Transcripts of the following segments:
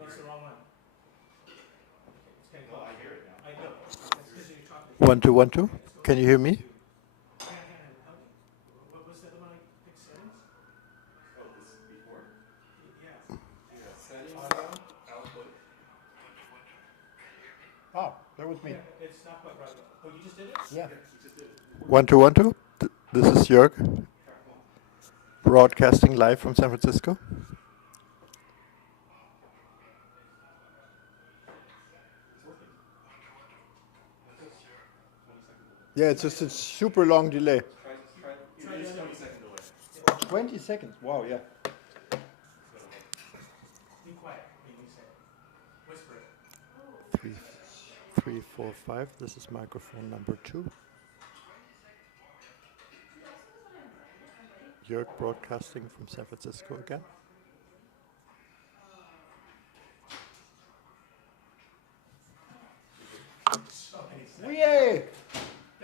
That's the wrong one. Okay, no, I hear it now. I know. That's because you're talking. 1 2 1 2. Can you hear me? Hang on. What was the other one I picked? Settings? Oh, this before? Yeah. Yeah, settings, output. Oh, that was me. Yeah, it's not quite right. Oh, you just did it? Yeah. You just did it. 1 2 1 2. This is Jörg, broadcasting live from San Francisco. It's working. Yeah, it's just a super long delay. Try it is 20 second delay. 20 seconds. Wow, yeah. Be quiet when you say it. Whisper it. 3 3 4 5. This is microphone number 2. Jörg broadcasting from San Francisco again. Yay!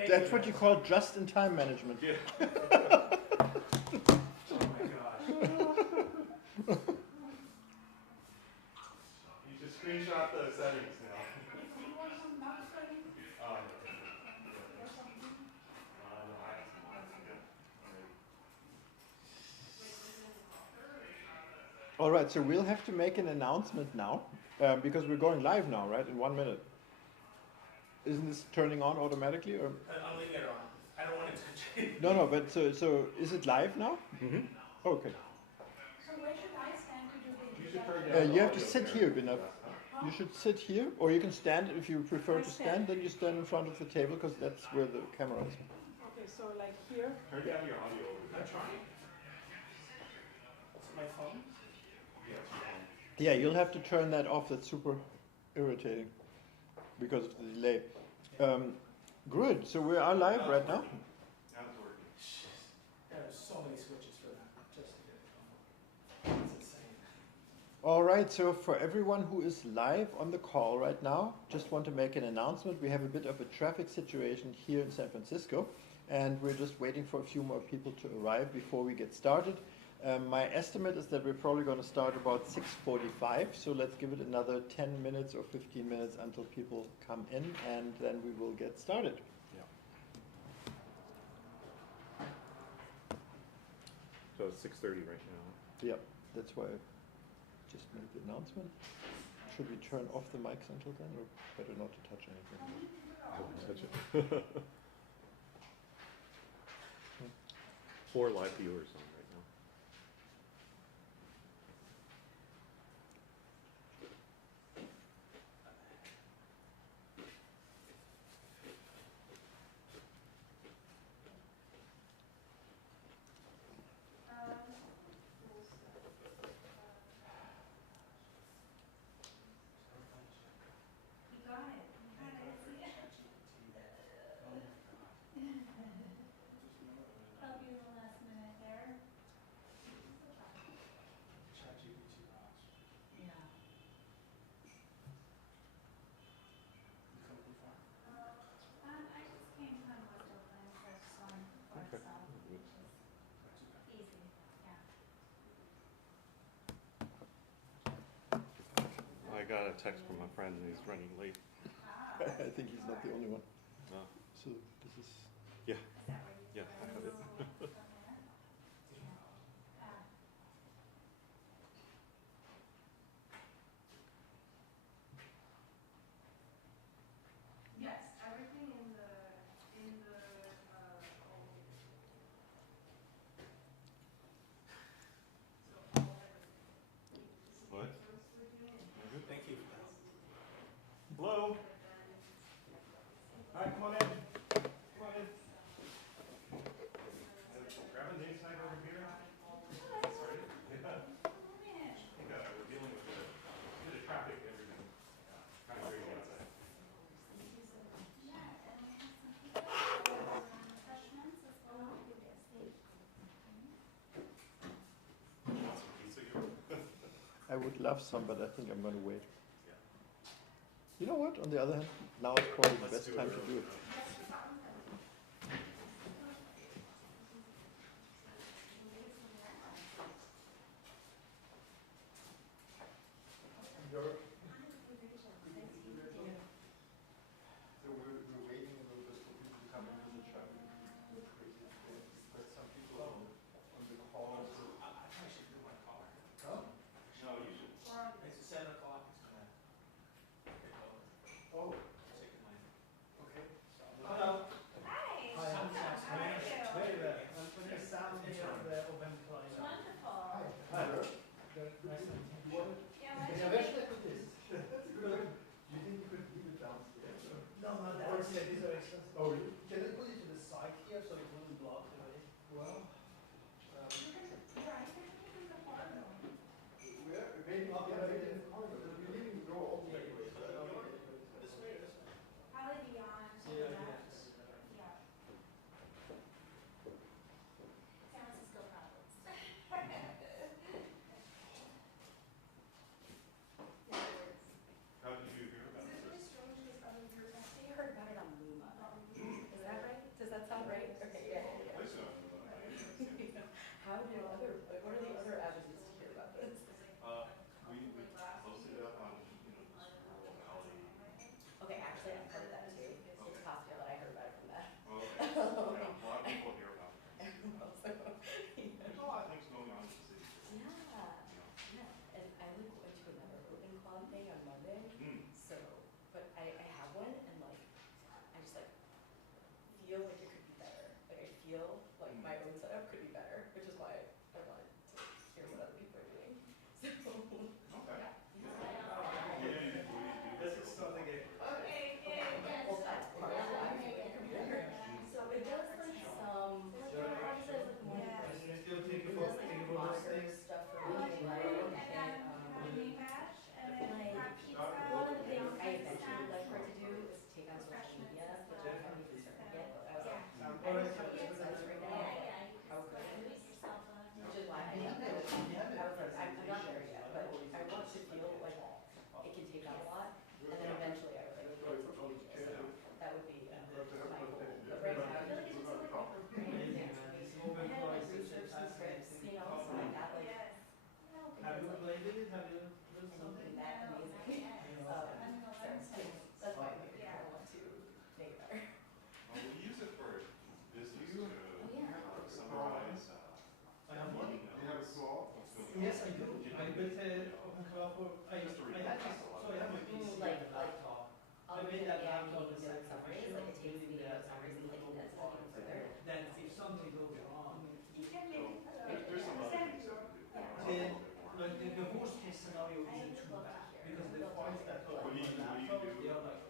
That's what you call just-in-time management. Yeah. Oh my gosh. You should screenshot the settings now. All right, so we'll have to make an announcement now because we're going live now, right? In 1 minute. Isn't this turning on automatically, or? I'm leaving it on. I don't want to touch it. No, but so is it live now? Mm-hmm. Okay. So where should I stand to do the You should turn down. You have to sit here, Binab. You should sit here, or you can stand if you prefer to stand. Then you stand in front of the table because that's where the camera is. Okay, so like here. Turn down your audio over there. I'm trying. What's my phone? Yeah, you'll have to turn that off. That's super irritating because of the delay. Good. So we are live right now. Now it's working. There's so many switches for that. Just to get it on. It's insane. All right. So for everyone who is live on the call right now, just want to make an announcement. We have a bit of a traffic situation here in San Francisco, and we're just waiting for a few more people to arrive before we get started. My estimate is that we're probably going to start about 6:45, so let's give it another 10 minutes or 15 minutes until people come in, and then we will get started. Yeah. So it's 6:30 right now. Yeah, that's why I just made the announcement. Should we turn off the mics until then, or better not to touch anything? I won't touch it. 4 live viewers on right now. You got it. Help you the last minute there. ChatGPT rocks. Yeah. You come too far. I just came from West Oakland, so I was just going north south, which is easy. Yeah. I got a text from a friend and he's running late. I think he's not the only one. Oh. So this is. Yeah. Is that where you Yeah, I have it. from there? Yes, everything in the What? Thank you. Hello? All right, come on in. Come on in. Grab a name tag over here. Sorry. Yeah. We're dealing with a bit of traffic and everything. Kind of crazy outside. Want some pizza here? I would love some, but I think I'm going to wait. You know what? On the other hand, now is probably the best time to do it. Jörg, Yes, I do. I built OpenClaw for, I had this, so I have my PC and a laptop. I made that laptop the sacrificial, meaning that I can do global files. Then if something goes wrong, There's some other things that we do. then, like, the worst case scenario isn't too bad, because the files that go on What do my you laptop, do? they are like,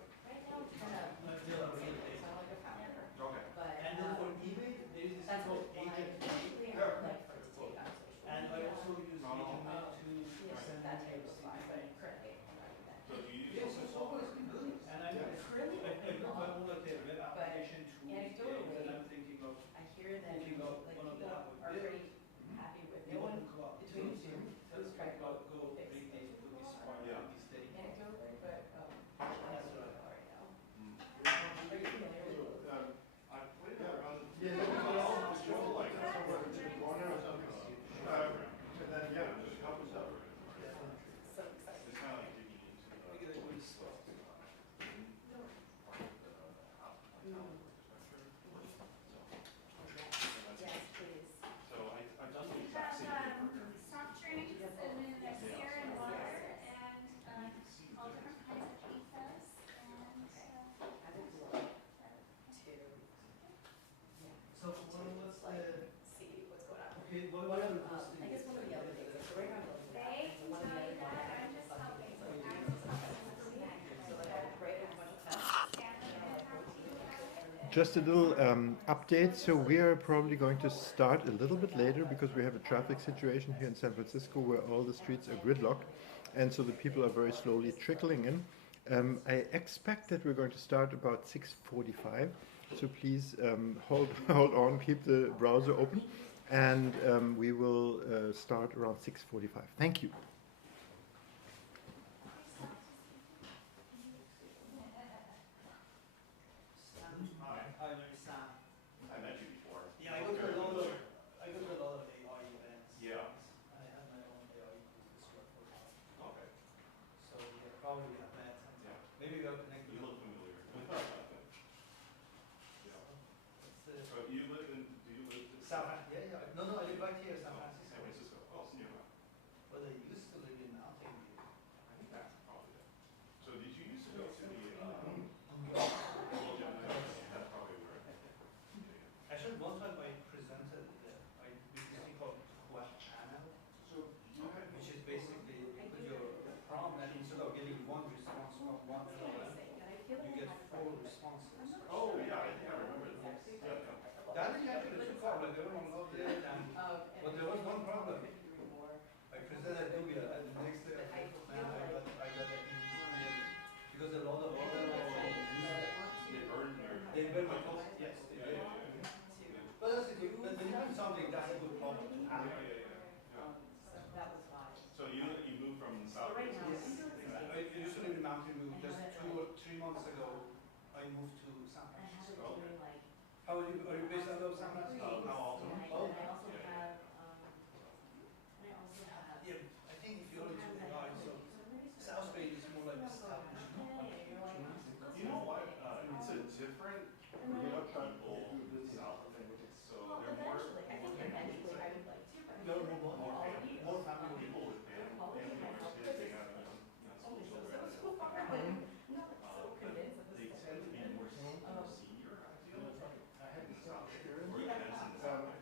they are really big. Okay. And then for eBay, there is this thing called Agent Mail. And I also use Agent Mail to send emails. So do you Yes, use it's always been good. And I built my own like a web application tool, and I'm thinking of hooking up one of them with pretty happy with the no one OpenClaw. between the two. Let's try to go big these cookies for Yeah. these days. Anecdotally, but That's that's right. what I already know. Mm. Are you familiar with those? I played around. Yeah, It's just like somewhere in the corner or something. And then, yeah, it just comes up. So excited. It's kind of like digging into the. I get a good stuff. Yes, please. So I've done the We exact same have thing for her. soft drinks, and then there's beer and water, and all different kinds of pizzas, and I would love to, yeah, So what's the, see what's going on. okay, what One are of, the worst I guess one of the other things, so right now I'm looking at, they so can one of tell the you other that, I'm ones, just helping, so I'm you just helping with the snack. so like I created a bunch of tests. Scan them and have you about it. Just a little update. So we are probably going to start a little bit later because we have a traffic situation here in San Francisco where all the streets are gridlocked, and so the people are very slowly trickling in. I expect that we're going to start about 6:45. So please hold on, keep the browser open, and we will start around 6:45. Thank you. Hi, I'm Sam. I met you before. Yeah, I go to a lot of AI events. Yeah. I have my own AI group as well for that. Okay. So yeah, probably we have met. Yeah. Maybe we'll connect. You look familiar. Yeah. It's, So you live in, do you live in? San Fran, yeah. No, I live right here in San Oh, Francisco. San Francisco. Oh, so you're not. But I used to live in Mountain View. I think that's probably it. So did you used to go to the, well, yeah, that's probably where. Actually, one time I presented, I did this thing called Quest Channel, Okay. which is basically you put your prompt and instead of getting one response from one LLM, And I feel you like get I four had responses. Oh, yeah, I think I remember this. Yeah, yeah. That is actually too far, like everyone loved it, and but there was one problem. I presented Nubia, and the next day, man, I got an email, because a lot of other users, They burned your. they were my close, yes, they Yeah, did. yeah, yeah. But that's a good, but when you do something, that's a good problem to have. Yeah. So that was why. So you moved from South right now, Francisco? I used to live in Mountain View, just 2 or 3 months ago, I moved to San I have Francisco. it doing like. How are you based out of San Francisco? How often? And I Oh. also Yeah. have, I also have. Yeah, I think if you're into AI, so South Bay is more like established. You know what? It's a different group of people south. So Well, they're more. eventually, I think eventually I would like to, but There are more More family, family. more family. People with family kids, they got school children. so far, I'm not so convinced that They this is. tend to be more senior, I feel. I had In the the same south. experience. Or events in the south.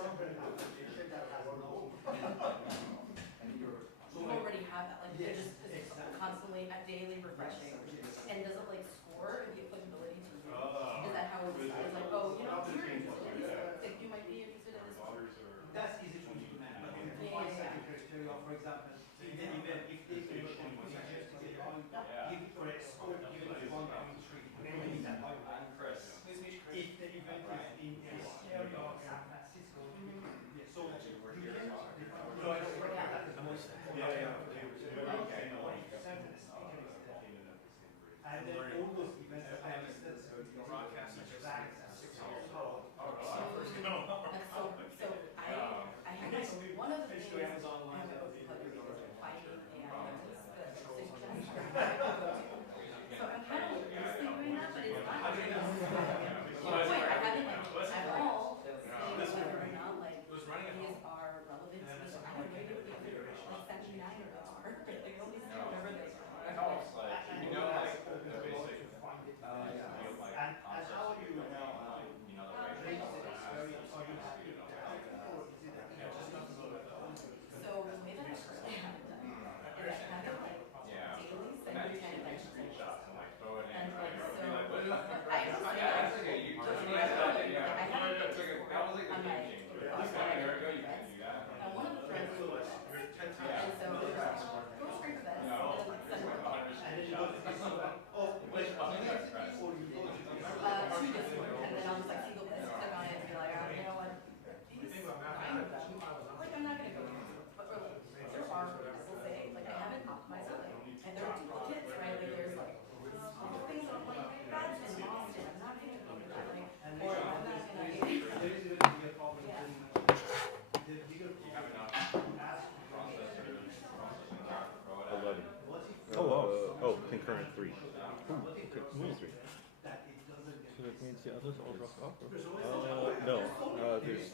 something happens, the internet has no. You already have that, like, Yes, it's just, it's exactly. constantly, daily refreshing. Yes. And does it like score the applicability to you? Oh. Is that how it decides, like, oh, you know, you're interested in this, Yeah. like, you might be interested in this one? Others are. That's easy to implement, but you define certain criteria, for example, in the event, if they suggested give for a score given to 1.3, maybe that might be Chris. If the event is in this area of San Francisco, so you can define. No, I don't work that is most. And then all those events that I listed, so you broadcast flags and 6 hours. That's so, I have like, one of the things I have a book club is finding AI that suggests. So I'm kind of loosely doing that, but it's not really. Wait, I haven't like, at all saying whether or not like these are relevant to me. I have no idea like 79 or are. Like all these things, whatever they are. It helps, like, you know, like, the basic, And how do you now, rate the experience, or you have to, or is it just not so So the way that I currently have it done is I have it like daily send me 10 events. screenshots and like throw it in. And like right? so, Be like, I just like, I have it That was like a on my, game changer. Like a year ago, you couldn't do that. and one of the threads was, and so it was like, go scrape events, and then like send them. and then you go to this one, oh, Which one? or you go to this one. To this one, and then I'll just like single list, click on it, and be like, oh, you know what, these 9 of them, like I'm not gonna go into, but like, there are, I will say, like I haven't optimized it, like, and there are duplicates, right, like there's like, other things that I'm like, that's in Boston, I'm not gonna go to that, like, or I'm not gonna. There is going to be a problem Yeah. in the bigger You have enough problem as processing power to throw it at 11. what if Oh, wow. Oh, concurrent 3. what if Okay, only 3. that it doesn't get So that means the others all dropped off? or? No, there's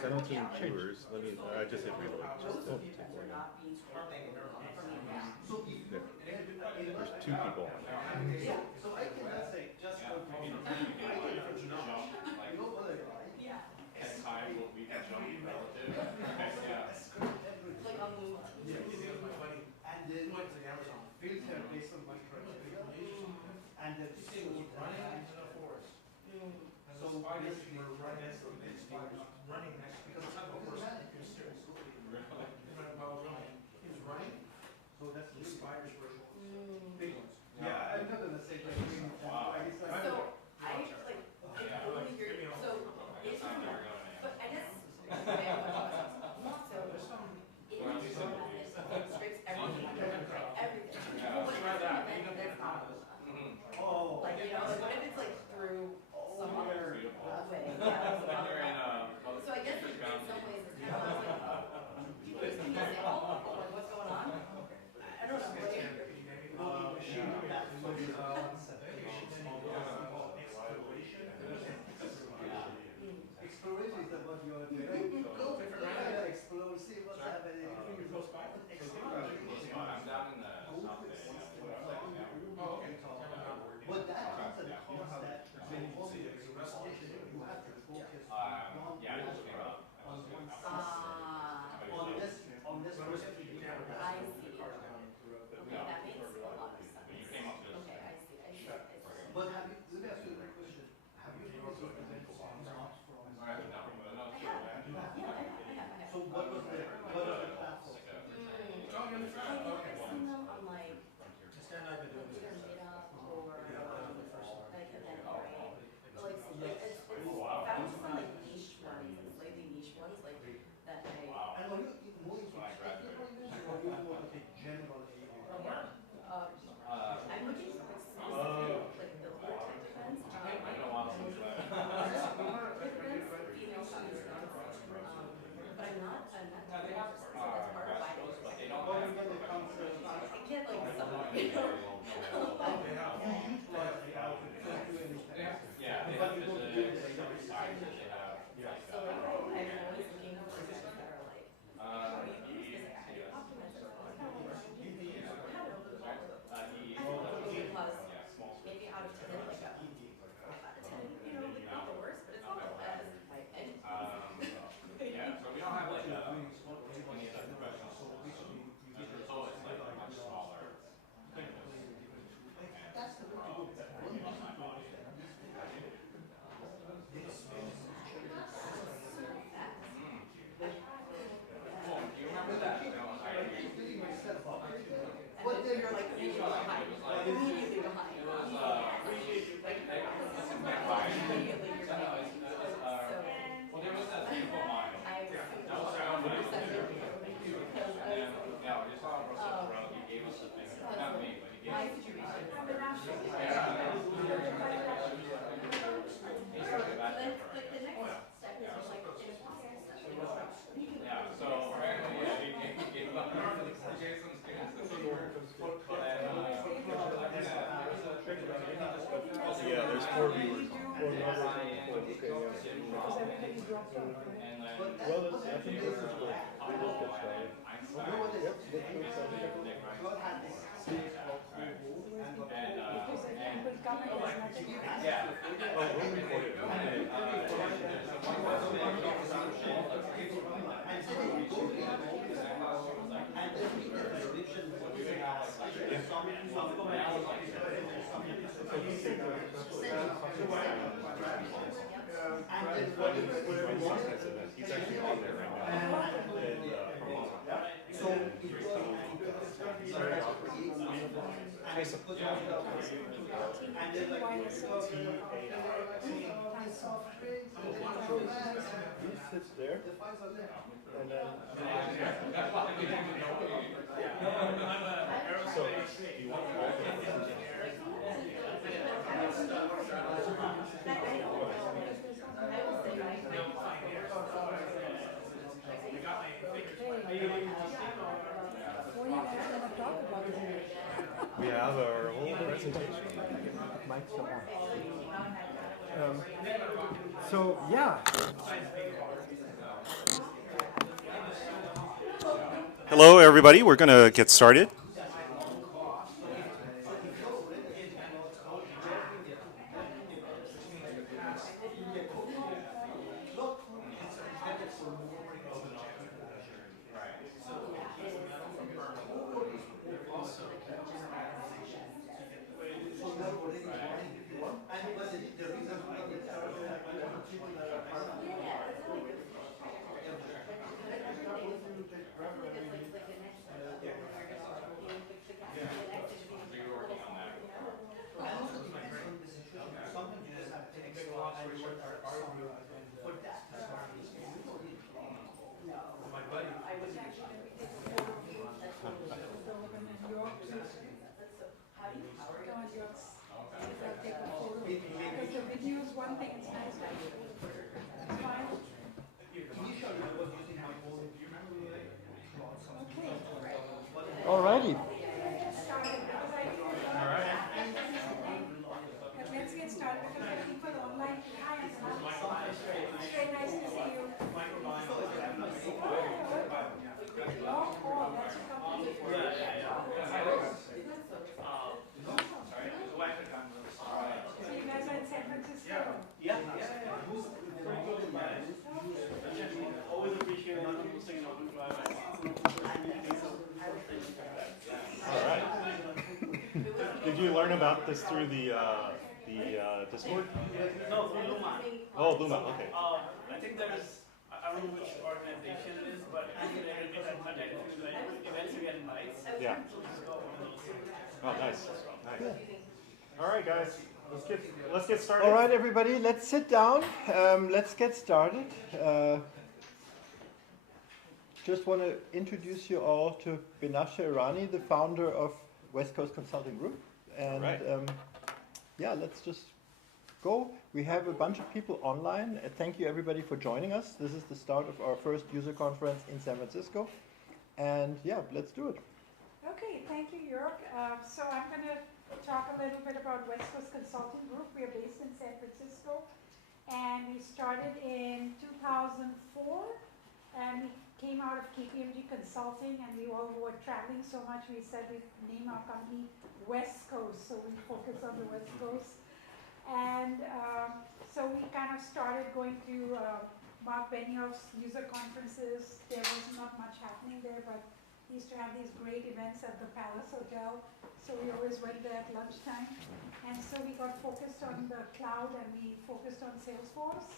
17 viewers. Let me, I just hit reload. Just to take They're one. not being scored from me. so if There. There's 2 people on there. so I can just say just for I can for now you know what I like Yeah, 10 times what we can jump relative. Yeah. like on the. and then filter based on my criteria and then sort so basically running next because I'm so that's the spiders version. Big ones. Yeah, I'm not gonna say like green. Wow. I guess like So I like, it's really weird, so it's, but I guess, okay, not so, it is so that it strips everything, everything. But what if it's an event that's not, oh like, you know, like what if it's like through some other way? Because everybody dropped off, right? Well, I think this is good. We just get started. Yep, let's go started. Because everybody coming is nothing. Oh, we're recording. He's actually on there right now. He sits there, and then. So, do you want all the What are you guys gonna talk about today? We have our whole presentation. Mike's so on. So yeah, Hello, everybody. We're going to get started. Because the video is one thing, it's nice. It's fine. Okay. alrighty. But let's get started because there are people online. Hi, Angela. It's very nice to see you. Long call, that's a company. So you guys are in San Francisco? Always appreciate it. Saying OpenClaw. All right. Did you learn about this through the Discord? No, through Luma. Oh, Luma. Okay. I think there's, I don't know which organization it is, but I think they attended to the events we get invites. Yeah. So just go one of those. Oh, nice. Nice. All right, guys. Let's get started. All right, everybody, let's sit down. Let's get started. Just want to introduce you all to Benashe Irani, the founder of West Coast Consulting Group. And Right. yeah, let's just go. We have a bunch of people online. Thank you, everybody, for joining us. This is the start of our first user conference in San Francisco. And yeah, let's do it. Okay, thank you, Jörg. So I'm going to talk a little bit about West Coast Consulting Group. We are based in San Francisco, and we started in 2004, and we came out of KPMG Consulting, and we all were traveling so much, we said we'd name our company West Coast, so we focus on the West Coast. And so we kind of started going to Mark Benioff's user conferences. There was not much happening there, but he used to have these great events at the Palace Hotel, so we always went there at lunchtime. And so we got focused on the cloud, and we focused on Salesforce.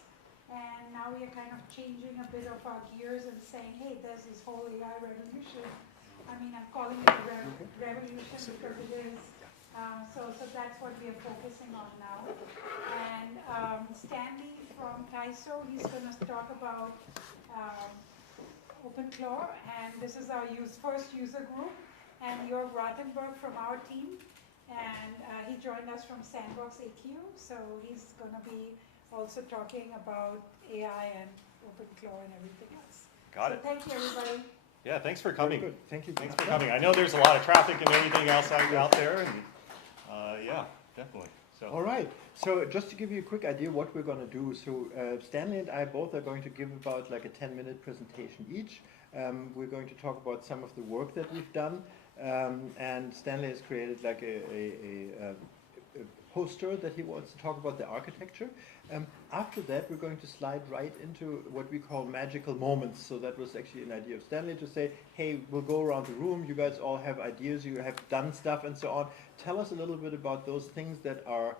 And now we are kind of changing a bit of our gears and saying, hey, there's this whole AI revolution. I mean, I'm calling it a revolution because it is. So that's what we are focusing on now. And Stanley from Kaiso, he's going to talk about OpenClaw, and this is our first user group. And Jörg Rothenberg from our team, and he joined us from Sandbox AQ, so he's going to be also talking about AI and OpenClaw and everything else. Got it. Thank you, everybody. Yeah, thanks for coming. Good. Thank you. Thanks for coming. I know there's a lot of traffic and everything else out there, and yeah, definitely. So. All right. So just to give you a quick idea what we're going to do. So Stanley and I both are going to give about like a 10-minute presentation each. We're going to talk about some of the work that we've done. And Stanley has created like a poster that he wants to talk about the architecture. After that, we're going to slide right into what we call magical moments. So that was actually an idea of Stanley to say, hey, we'll go around the room. You guys all have ideas. You have done stuff and so on. Tell us a little bit about those things that are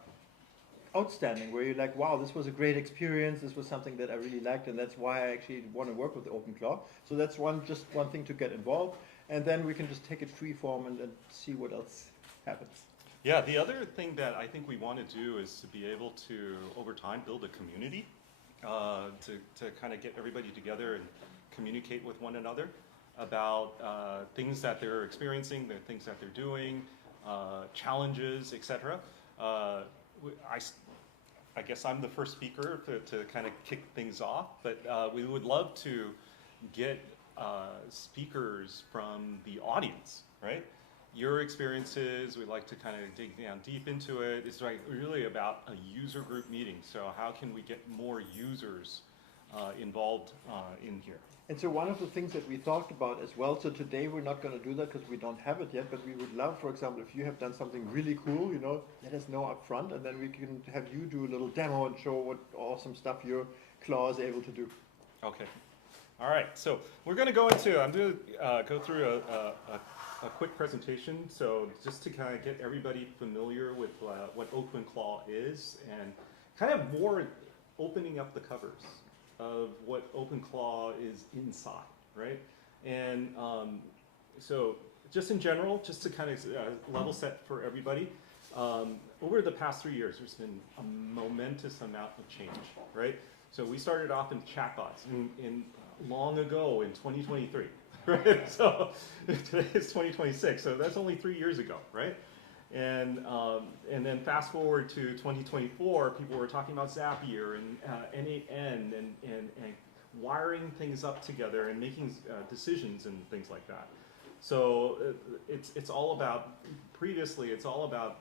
outstanding, where you're like, wow, this was a great experience. This was something that I really liked, and that's why I actually want to work with OpenClaw. So that's just one thing to get involved. And then we can just take it free form and see what else happens. Yeah, the other thing that I think we want to do is to be able to, over time, build a community to kind of get everybody together and communicate with one another about things that they're experiencing, the things that they're doing, challenges, etc. I guess I'm the first speaker to kind of kick things off, but we would love to get speakers from the audience, right? Your experiences, we'd like to kind of dig down deep into it. It's like really about a user group meeting. So how can we get more users involved in here? And so one of the things that we talked about as well, so today we're not going to do that because we don't have it yet, but we would love, for example, if you have done something really cool, you know, let us know up front, and then we can have you do a little demo and show what awesome stuff your claw is able to do. Okay. All right. So we're going to go into, I'm going to go through a quick presentation, so just to kind of get everybody familiar with what OpenClaw is and kind of more opening up the covers of what OpenClaw is inside, right? And so just in general, just to kind of level set for everybody, over the past 3 years, there's been a momentous amount of change, right? So we started off in chatbots in long ago in 2023. Right? So today is 2026, so that's only 3 years ago, right? And then fast forward to 2024, people were talking about Zapier and N8N and wiring things up together and making decisions and things like that. So it's all about, previously it's all about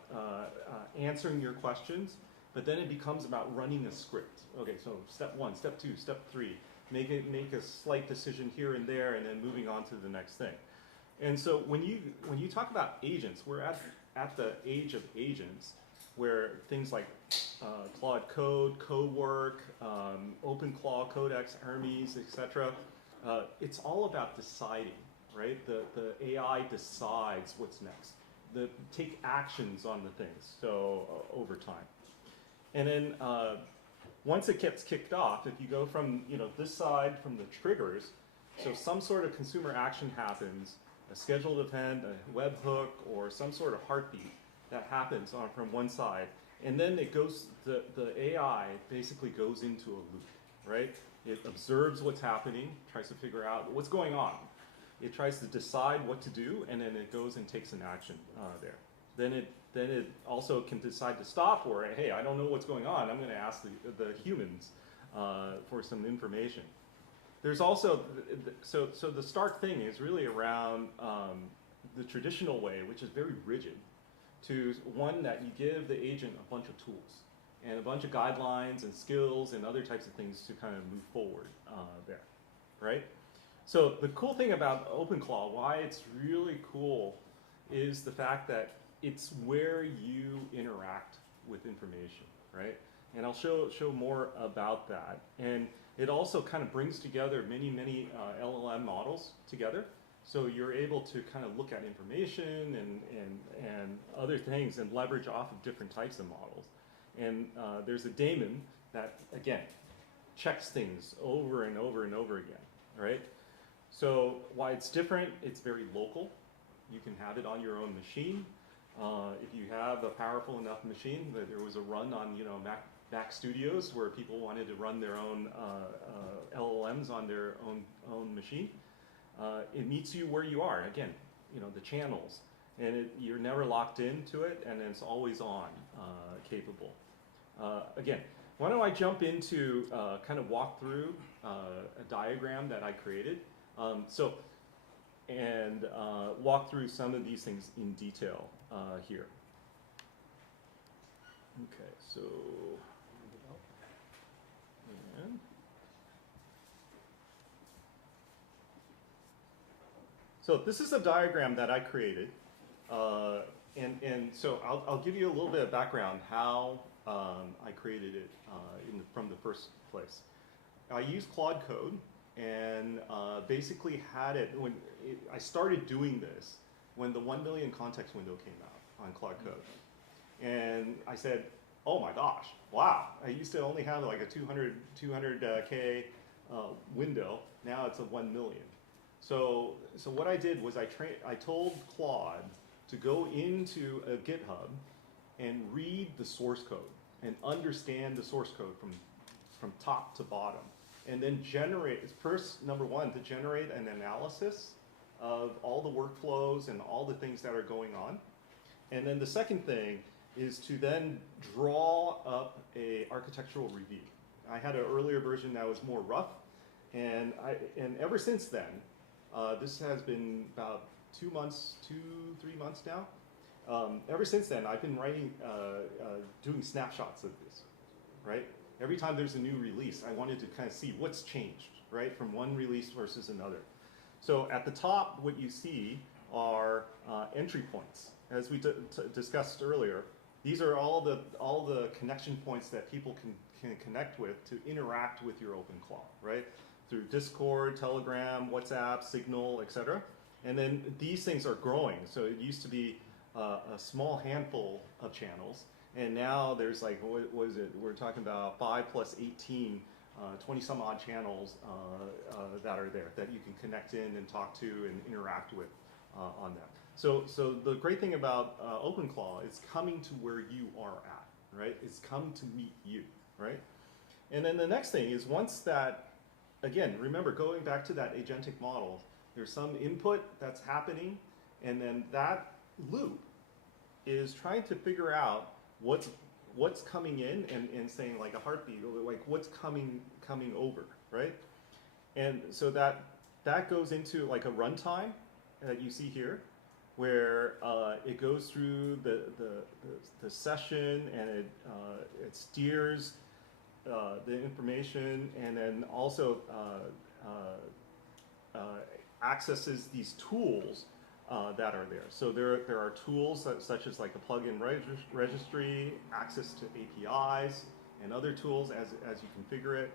answering your questions, but then it becomes about running a script. Okay, so step 1, step 2, step 3. Make a slight decision here and there, and then moving on to the next thing. And so when you talk about agents, we're at the age of agents, where things like Claude Code, Cowork, OpenClaw, Codex, Hermes, etc. It's all about deciding, right? The AI decides what's next. Take actions on the things. So over time, and then. Once it gets kicked off, if you go from this side from the triggers, so some sort of consumer action happens, a scheduled event, a webhook, or some sort of heartbeat that happens from one side, and then it goes. The AI basically goes into a loop, right? It observes what's happening, tries to figure out what's going on. It tries to decide what to do, and then it goes and takes an action there. Then it also can decide to stop, or hey, I don't know what's going on. I'm going to ask the humans for some information. There's also so the start thing is really around the traditional way, which is very rigid, to one that you give the agent a bunch of tools and a bunch of guidelines and skills and other types of things to kind of move forward there, right? So the cool thing about OpenClaw, why it's really cool, is the fact that it's where you interact with information, right? And I'll show more about that. And it also kind of brings together many LLM models together. So you're able to kind of look at information and other things and leverage off of different types of models. And there's a daemon that, again, checks things over and over and over again, right? So why it's different, it's very local. You can have it on your own machine. If you have a powerful enough machine, there was a run on Mac Studios where people wanted to run their own LLMs on their own machine. It meets you where you are. Again, the channels, and you're never locked into it, and it's always on, capable. Again, why don't I jump into kind of walk through a diagram that I created, and walk through some of these things in detail here. Okay, so, and so this is a diagram that I created, and so I'll give you a little bit of background how I created it from the first place. I used Claude Code and basically had it when I started doing this when the 1 million context window came out on Claude Code. And I said, oh my gosh, wow, I used to only have like a 200K window, now it's a 1 million. So what I did was I told Claude to go into a GitHub and read the source code and understand the source code from top to bottom. And then generate, first, number one, to generate an analysis of all the workflows and all the things that are going on. And then the second thing is to then draw up a architectural review. I had an earlier version that was more rough, and ever since then, this has been about 3 months now. Ever since then, I've been writing, doing snapshots of this, right? Every time there's a new release, I wanted to kind of see what's changed, right, from one release versus another. So at the top, what you see are entry points. As we discussed earlier, these are all the connection points that people can connect with to interact with your OpenClaw, right? Through Discord, Telegram, WhatsApp, Signal, etc. And then these things are growing. So it used to be a small handful of channels, and now there's like, what is it? We're talking about 5 plus 18, 20 some odd channels that are there that you can connect in and talk to and interact with on that. So the great thing about OpenClaw is coming to where you are at, right? It's come to meet you, right? And then the next thing is once that, again, remember going back to that agentic model, there's some input that's happening, and then that loop is trying to figure out what's coming in and saying like a heartbeat, like what's coming over, right? And so that goes into like a runtime that you see here, where it goes through the session and it steers the information, and then also accesses these tools that are there. So there are tools such as like a plugin registry, access to APIs, and other tools as you configure it.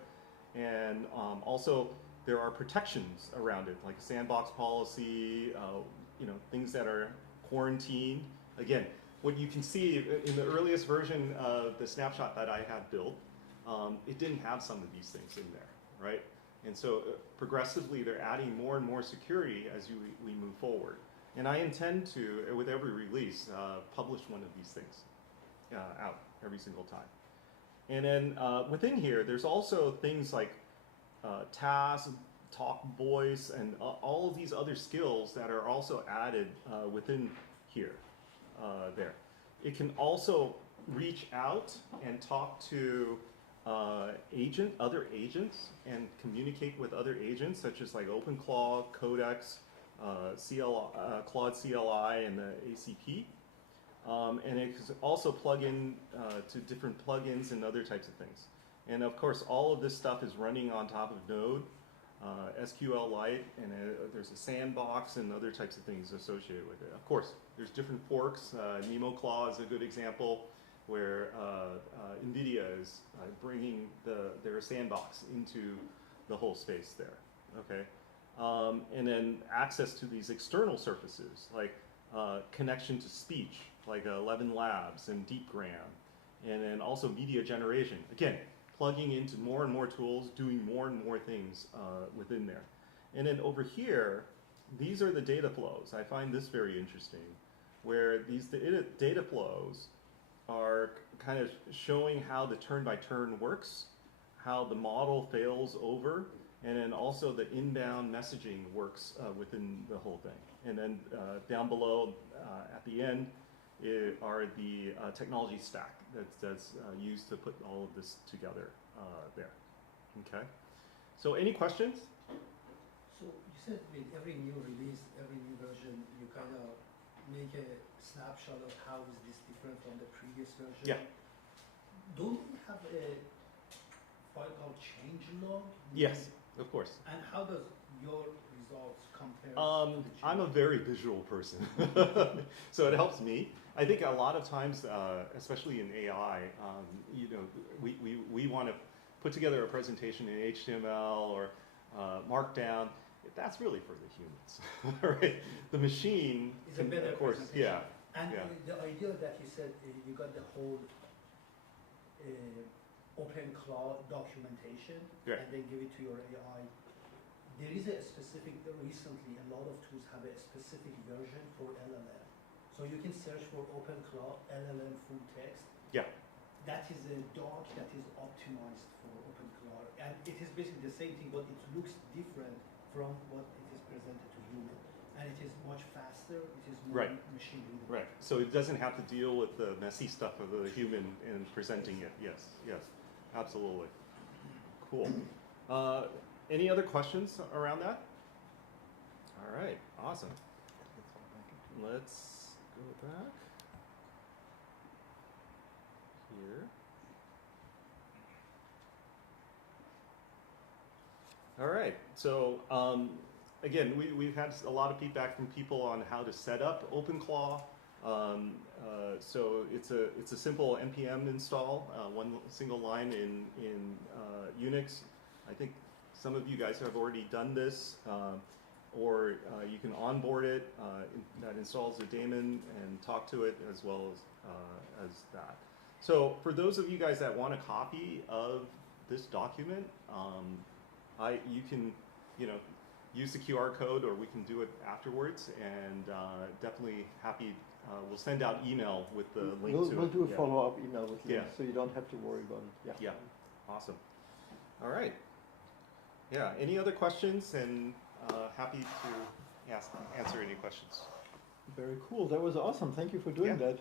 And also there are protections around it, like a sandbox policy, things that are quarantined. Again, what you can see in the earliest version of the snapshot that I had built, it didn't have some of these things in there, right? And so progressively they're adding more and more security as we move forward. And I intend to, with every release, publish one of these things out every single time. And then within here, there's also things like tasks, talk voice, and all of these other skills that are also added within here, there. It can also reach out and talk to other agents and communicate with other agents, such as like OpenClaw, Codex, Claude CLI, and the ACP. And it can also plug in to different plugins and other types of things. And of course, all of this stuff is running on top of Node, SQLite, and there's a sandbox and other types of things associated with it. Of course, there's different forks. NemoClaw is a good example where NVIDIA is bringing their sandbox into the whole space there, okay? And then access to these external surfaces, like connection to speech, like 11 Labs and DeepGram, and then also media generation. Again, plugging into more and more tools, doing more and more things within there. And then over here, these are the data flows. I find this very interesting, where these data flows are kind of showing how the turn-by-turn works, how the model fails over, and then also the inbound messaging works within the whole thing. And then down below at the end are the technology stack that's used to put all of this together there. Okay. So any questions? So you said with every new release, every new version, you kind of make a snapshot of how is this different from the previous version? Yeah. don't we have a file called changelog? Yes, of course. And how does your results compare to the I'm a very visual person, so it helps me. I think a lot of times, especially in AI, you know, we want to put together a presentation in HTML or Markdown. That's really for the humans, right? The machine, It's a better of course, presentation. yeah. And Yeah. the idea that you said you got the whole OpenClaw documentation Right. and then give it to your AI. There is a specific, recently a lot of tools have a specific version for LLM. So you can search for OpenClaw LLM full text. Yeah. That is a doc that is optimized for OpenClaw. And it is basically the same thing, but it looks different from what it is presented to human. And it is much faster, it is more Right. machine readable. Right. So it doesn't have to deal with the messy stuff of the human in presenting it. Yes. Yes. Absolutely. Cool. Any other questions around that? All right. Awesome. Let's go back here. All right. So again, we've had a lot of feedback from people on how to set up OpenClaw. So it's a simple npm install, one single line in Unix. I think some of you guys have already done this, or you can onboard it. That installs the daemon and talk to it as well as that. So for those of you guys that want a copy of this document, you can, use the QR code, or we can do it afterwards. And definitely happy. We'll send out email with the link to it. We'll do a follow-up email with you, Yeah. so you don't have to worry about it. Yeah. Yeah. Awesome. All right. Yeah. Any other questions? And happy to answer any questions. Very cool. That was awesome. Thank you for doing Yeah. that.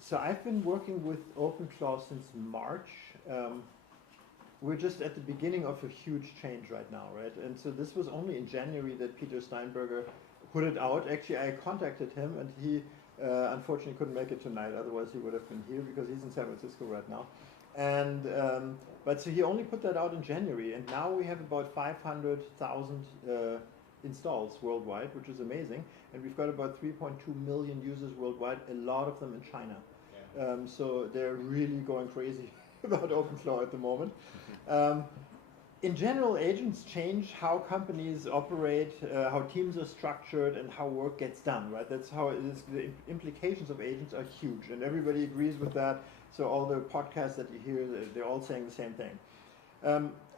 So I've been working with OpenClaw since March. We're just at the beginning of a huge change right now, right? And so this was only in January that Peter Steinberger put it out. Actually, I contacted him, and he unfortunately couldn't make it tonight. Otherwise, he would have been here because he's in San Francisco right now. And but so he only put that out in January, and now we have about 500,000 installs worldwide, which is amazing. And we've got about 3.2 million users worldwide, a lot of them in China. So they're really going crazy about OpenClaw at the moment. In general, agents change how companies operate, how teams are structured, and how work gets done, right? That's how it is. The implications of agents are huge, and everybody agrees with that. So all the podcasts that you hear, they're all saying the same thing.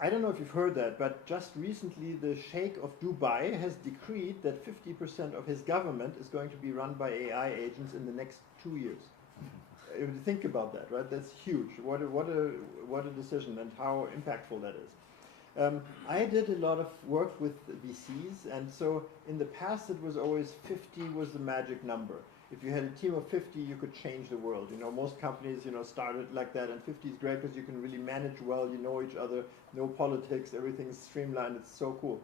I don't know if you've heard that, but just recently the Sheikh of Dubai has decreed that 50% of his government is going to be run by AI agents in the next 2 years. Think about that, right? That's huge. What a decision, and how impactful that is. I did a lot of work with VCs, and so in the past it was always 50 was the magic number. If you had a team of 50, you could change the world. Most companies, started like that, and 50 is great because you can really manage well. You know each other, no politics, everything's streamlined. It's so cool.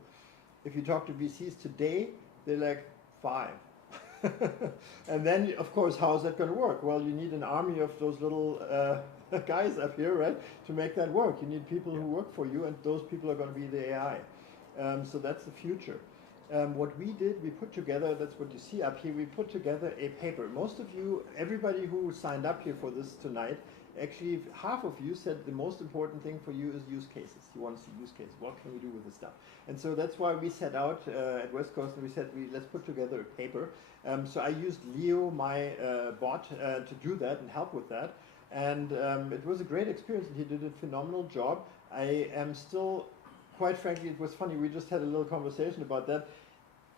If you talk to VCs today, they're like 5. And then, of course, how is that going to work? Well, you need an army of those little guys up here, right, to make that work. You need people who work for you, and those people are going to be the AI. So that's the future. What we did, we put together, that's what you see up here, we put together a paper. Most of you, everybody who signed up here for this tonight, actually half of you said the most important thing for you is use cases. You want to see use cases. What can we do with this stuff? And so that's why we set out at West Coast, and we said, let's put together a paper. So I used Leo, my bot, to do that and help with that. And it was a great experience, and he did a phenomenal job. I am still, quite frankly, it was funny, we just had a little conversation about that.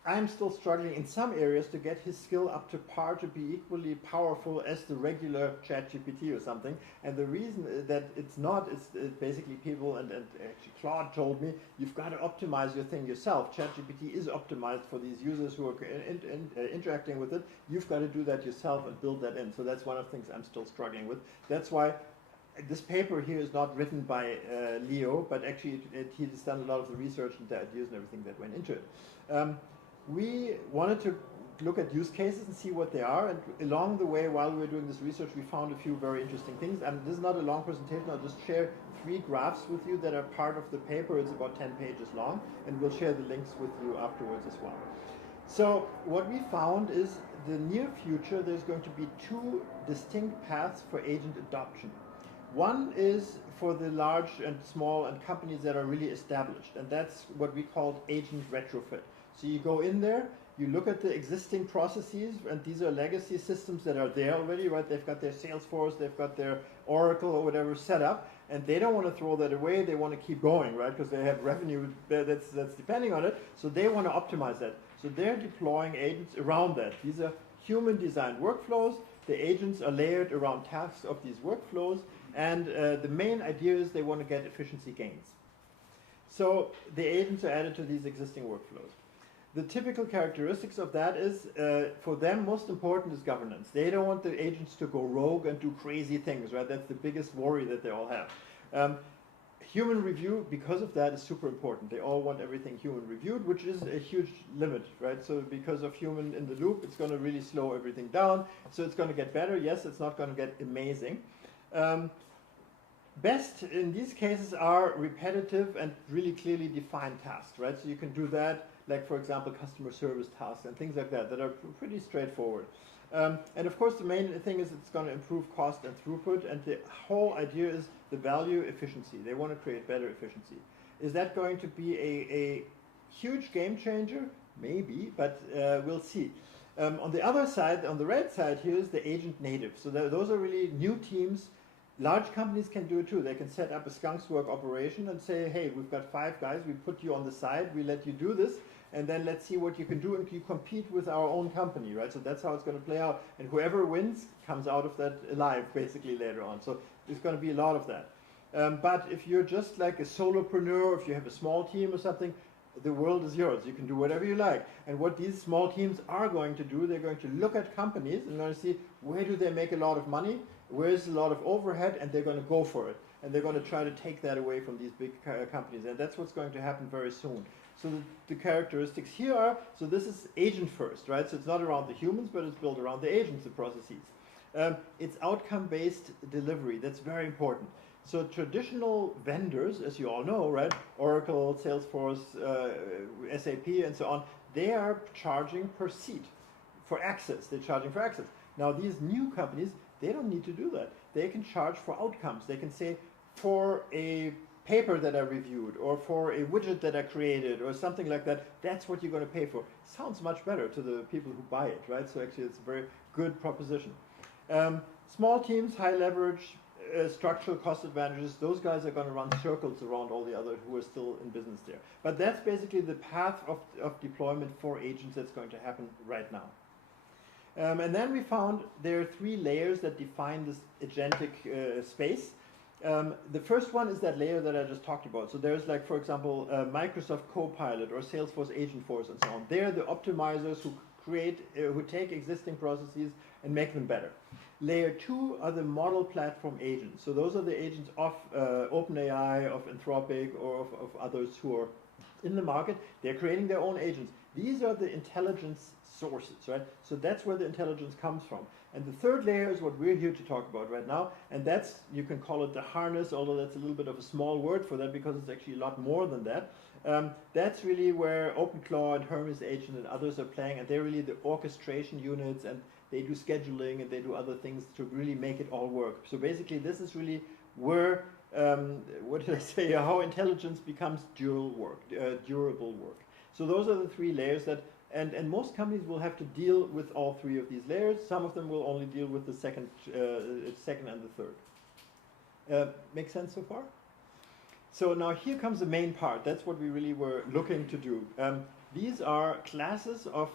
I'm still struggling in some areas to get his skill up to par to be equally powerful as the regular ChatGPT or something. And the reason that it's not is basically people, and actually Claude told me, you've got to optimize your thing yourself. ChatGPT is optimized for these users who are interacting with it. You've got to do that yourself and build that in. So that's one of the things I'm still struggling with. That's why this paper here is not written by Leo, but actually he has done a lot of the research and the ideas and everything that went into it. We wanted to look at use cases and see what they are. And along the way, while we were doing this research, we found a few very interesting things. And this is not a long presentation. I'll just share 3 graphs with you that are part of the paper. It's about 10 pages long, and we'll share the links with you afterwards as well. So what we found is the near future, there's going to be 2 distinct paths for agent adoption. One is for the large and small and companies that are really established, and that's what we call agent retrofit. So you go in there, you look at the existing processes, and these are legacy systems that are there already, right? They've got their Salesforce, they've got their Oracle or whatever set up, and they don't want to throw that away, they want to keep going, right? Because they have revenue that's depending on it, so they want to optimize that. So they're deploying agents around that. These are human-designed workflows. The agents are layered around tasks of these workflows, and the main idea is they want to get efficiency gains. So the agents are added to these existing workflows. The typical characteristics of that is, for them, most important is governance. They don't want the agents to go rogue and do crazy things, right? That's the biggest worry that they all have. Human review, because of that, is super important. They all want everything human reviewed, which is a huge limit, right? So because of human in the loop, it's going to really slow everything down. So it's going to get better. Yes, it's not going to get amazing. Best in these cases are repetitive and really clearly defined tasks, right? So you can do that, like for example, customer service tasks and things like that are pretty straightforward. And of course the main thing is it's going to improve cost and throughput, and the whole idea is the value efficiency. They want to create better efficiency. Is that going to be a huge game changer? Maybe, but we'll see. On the other side, on the red side here is the agent native. So those are really new teams. Large companies can do it too. They can set up a skunks work operation and say, hey, we've got 5 guys, we put you on the side, we let you do this, and then let's see what you can do, and you compete with our own company, right? So that's how it's going to play out. And whoever wins comes out of that alive, basically, later on. So there's going to be a lot of that. But if you're just like a solopreneur, if you have a small team or something, the world is yours. You can do whatever you like. And what these small teams are going to do, they're going to look at companies and going to see where do they make a lot of money, where's a lot of overhead, and they're going to go for it. And they're going to try to take that away from these big companies. And that's what's going to happen very soon. So the characteristics here are, so this is agent first, right? So it's not around the humans, but it's built around the agents, the processes. It's outcome-based delivery. That's very important. So traditional vendors, as you all know, right? Oracle, Salesforce, SAP, and so on, they are charging per seat for access. They're charging for access. Now these new companies, they don't need to do that. They can charge for outcomes. They can say, for a paper that I reviewed, or for a widget that I created, or something like that, that's what you're going to pay for. Sounds much better to the people who buy it, right? So actually it's a very good proposition. Small teams, high leverage, structural cost advantages, those guys are going to run circles around all the others who are still in business there. But that's basically the path of deployment for agents that's going to happen right now. And then we found there are 3 layers that define this agentic space. The first one is that layer that I just talked about. So there's like, for example, Microsoft Copilot or Salesforce Agentforce and so on. They're the optimizers who take existing processes and make them better. Layer 2 are the model platform agents. So those are the agents of OpenAI, of Anthropic, or of others who are in the market. They're creating their own agents. These are the intelligence sources, right? So that's where the intelligence comes from. And the third layer is what we're here to talk about right now, and that's, you can call it the harness, although that's a little bit of a small word for that because it's actually a lot more than that. That's really where OpenClaw and Hermes Agent and others are playing, and they're really the orchestration units, and they do scheduling and they do other things to really make it all work. So basically this is really where, what did I say, how intelligence becomes durable work. So those are the 3 layers that, and most companies will have to deal with all 3 of these layers. Some of them will only deal with the second and the third. Make sense so far? So now here comes the main part. That's what we really were looking to do. These are classes of,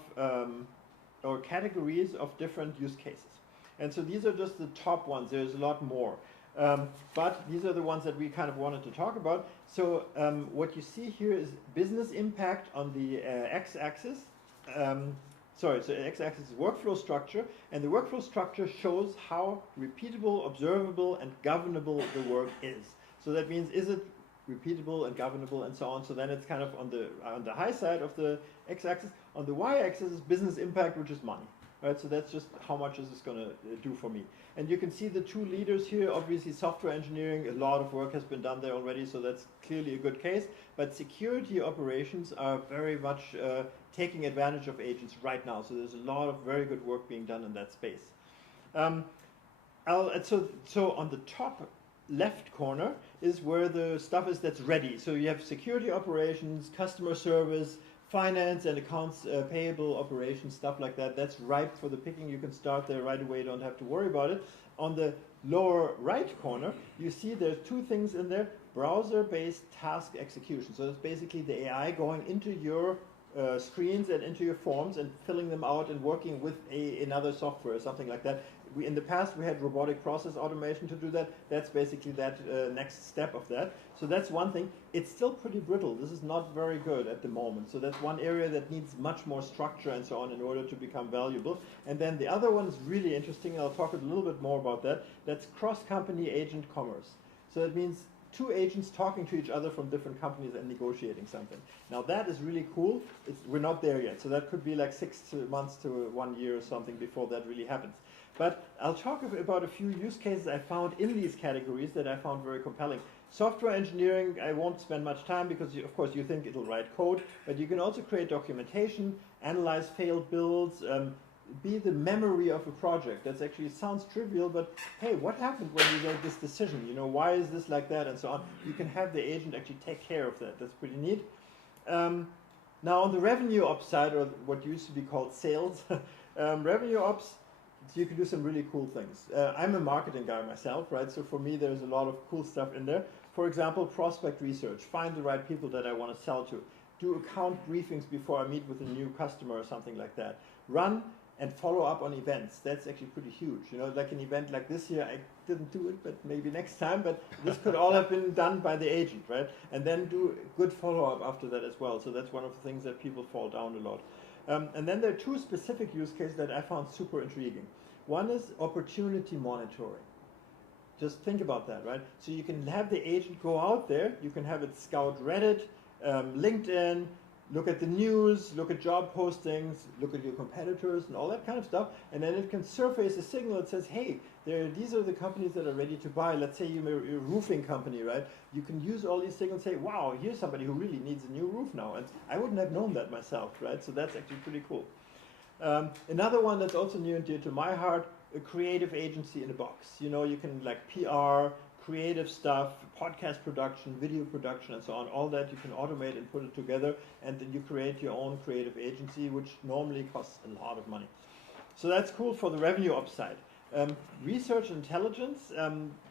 or categories of different use cases. And so these are just the top ones. There's a lot more. But these are the ones that we kind of wanted to talk about. So what you see here is business impact on the x-axis. So x-axis is workflow structure, and the workflow structure shows how repeatable, observable, and governable the work is. So that means, is it repeatable and governable and so on. So then it's kind of on the high side of the x-axis. On the y-axis is business impact, which is money. Right, so that's just how much is this going to do for me. And you can see the two leaders here. Obviously, software engineering, a lot of work has been done there already, so that's clearly a good case. But security operations are very much taking advantage of agents right now. So there's a lot of very good work being done in that space. So on the top left corner is where the stuff is that's ready. So you have security operations, customer service, finance and accounts payable operations, stuff like that. That's ripe for the picking. You can start there right away. You don't have to worry about it. On the lower right corner, you see there's two things in there. Browser-based task execution. So it's basically the AI going into your screens and into your forms and filling them out and working with another software or something like that. In the past, we had robotic process automation to do that. That's basically that next step of that. So that's one thing. It's still pretty brittle. This is not very good at the moment. So that's one area that needs much more structure and so on in order to become valuable. And then the other one is really interesting. I'll talk a little bit more about that. That's cross-company agent commerce. So that means two agents talking to each other from different companies and negotiating something. Now that is really cool. We're not there yet. So that could be like 6 months to 1 year or something before that really happens. But I'll talk about a few use cases I found in these categories that I found very compelling. Software engineering, I won't spend much time because, of course, you think it'll write code, but you can also create documentation, analyze failed builds, be the memory of a project. That actually sounds trivial, but hey, what happened when you made this decision? You know, why is this like that and so on? You can have the agent actually take care of that. That's pretty neat. Now on the revenue ops side, or what used to be called sales, revenue ops, you can do some really cool things. I'm a marketing guy myself, right? So for me, there's a lot of cool stuff in there. For example, prospect research. Find the right people that I want to sell to. Do account briefings before I meet with a new customer or something like that. Run and follow up on events. That's actually pretty huge. You know, like an event like this year, I didn't do it, but maybe next time. But this could all have been done by the agent, right? And then do good follow-up after that as well. So that's one of the things that people fall down a lot. And then there are two specific use cases that I found super intriguing. One is opportunity monitoring. Just think about that, right? So you can have the agent go out there, you can have it scout Reddit, LinkedIn, look at the news, look at job postings, look at your competitors and all that kind of stuff, and then it can surface a signal that says, hey, these are the companies that are ready to buy. Let's say you're a roofing company, right? You can use all these signals and say, wow, here's somebody who really needs a new roof now. And I wouldn't have known that myself, right? So that's actually pretty cool. Another one that's also near and dear to my heart, a creative agency in a box. You know, you can like PR, creative stuff, podcast production, video production, and so on. All that you can automate and put it together, and then you create your own creative agency, which normally costs a lot of money. So that's cool for the revenue upside. Research intelligence,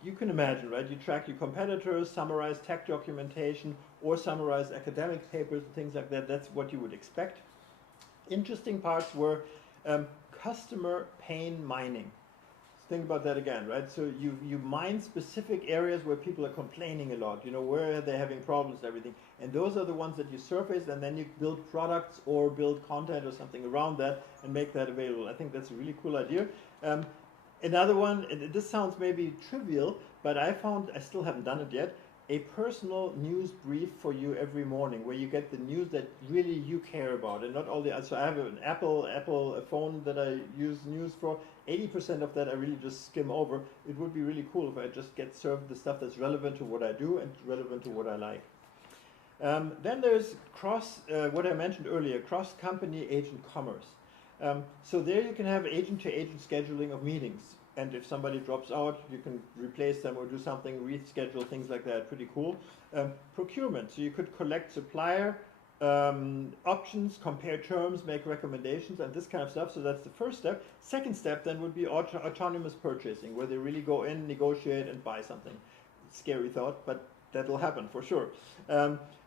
you can imagine, right? You track your competitors, summarize tech documentation, or summarize academic papers and things like that. That's what you would expect. Interesting parts were customer pain mining. Think about that again, right? So you mine specific areas where people are complaining a lot, you know, where are they having problems and everything. And those are the ones that you surface, and then you build products or build content or something around that and make that available. I think that's a really cool idea. Another one, this sounds maybe trivial, but I still haven't done it yet, a personal news brief for you every morning where you get the news that really you care about, and not all the, so I have an Apple phone that I use news for. 80% of that I really just skim over. It would be really cool if I just get served the stuff that's relevant to what I do and relevant to what I like. Then there's what I mentioned earlier, cross-company agent commerce. So there you can have agent-to-agent scheduling of meetings. And if somebody drops out, you can replace them or do something, reschedule, things like that. Pretty cool. Procurement. So you could collect supplier options, compare terms, make recommendations, and this kind of stuff. So that's the first step. Second step then would be autonomous purchasing, where they really go in, negotiate, and buy something. Scary thought, but that'll happen for sure.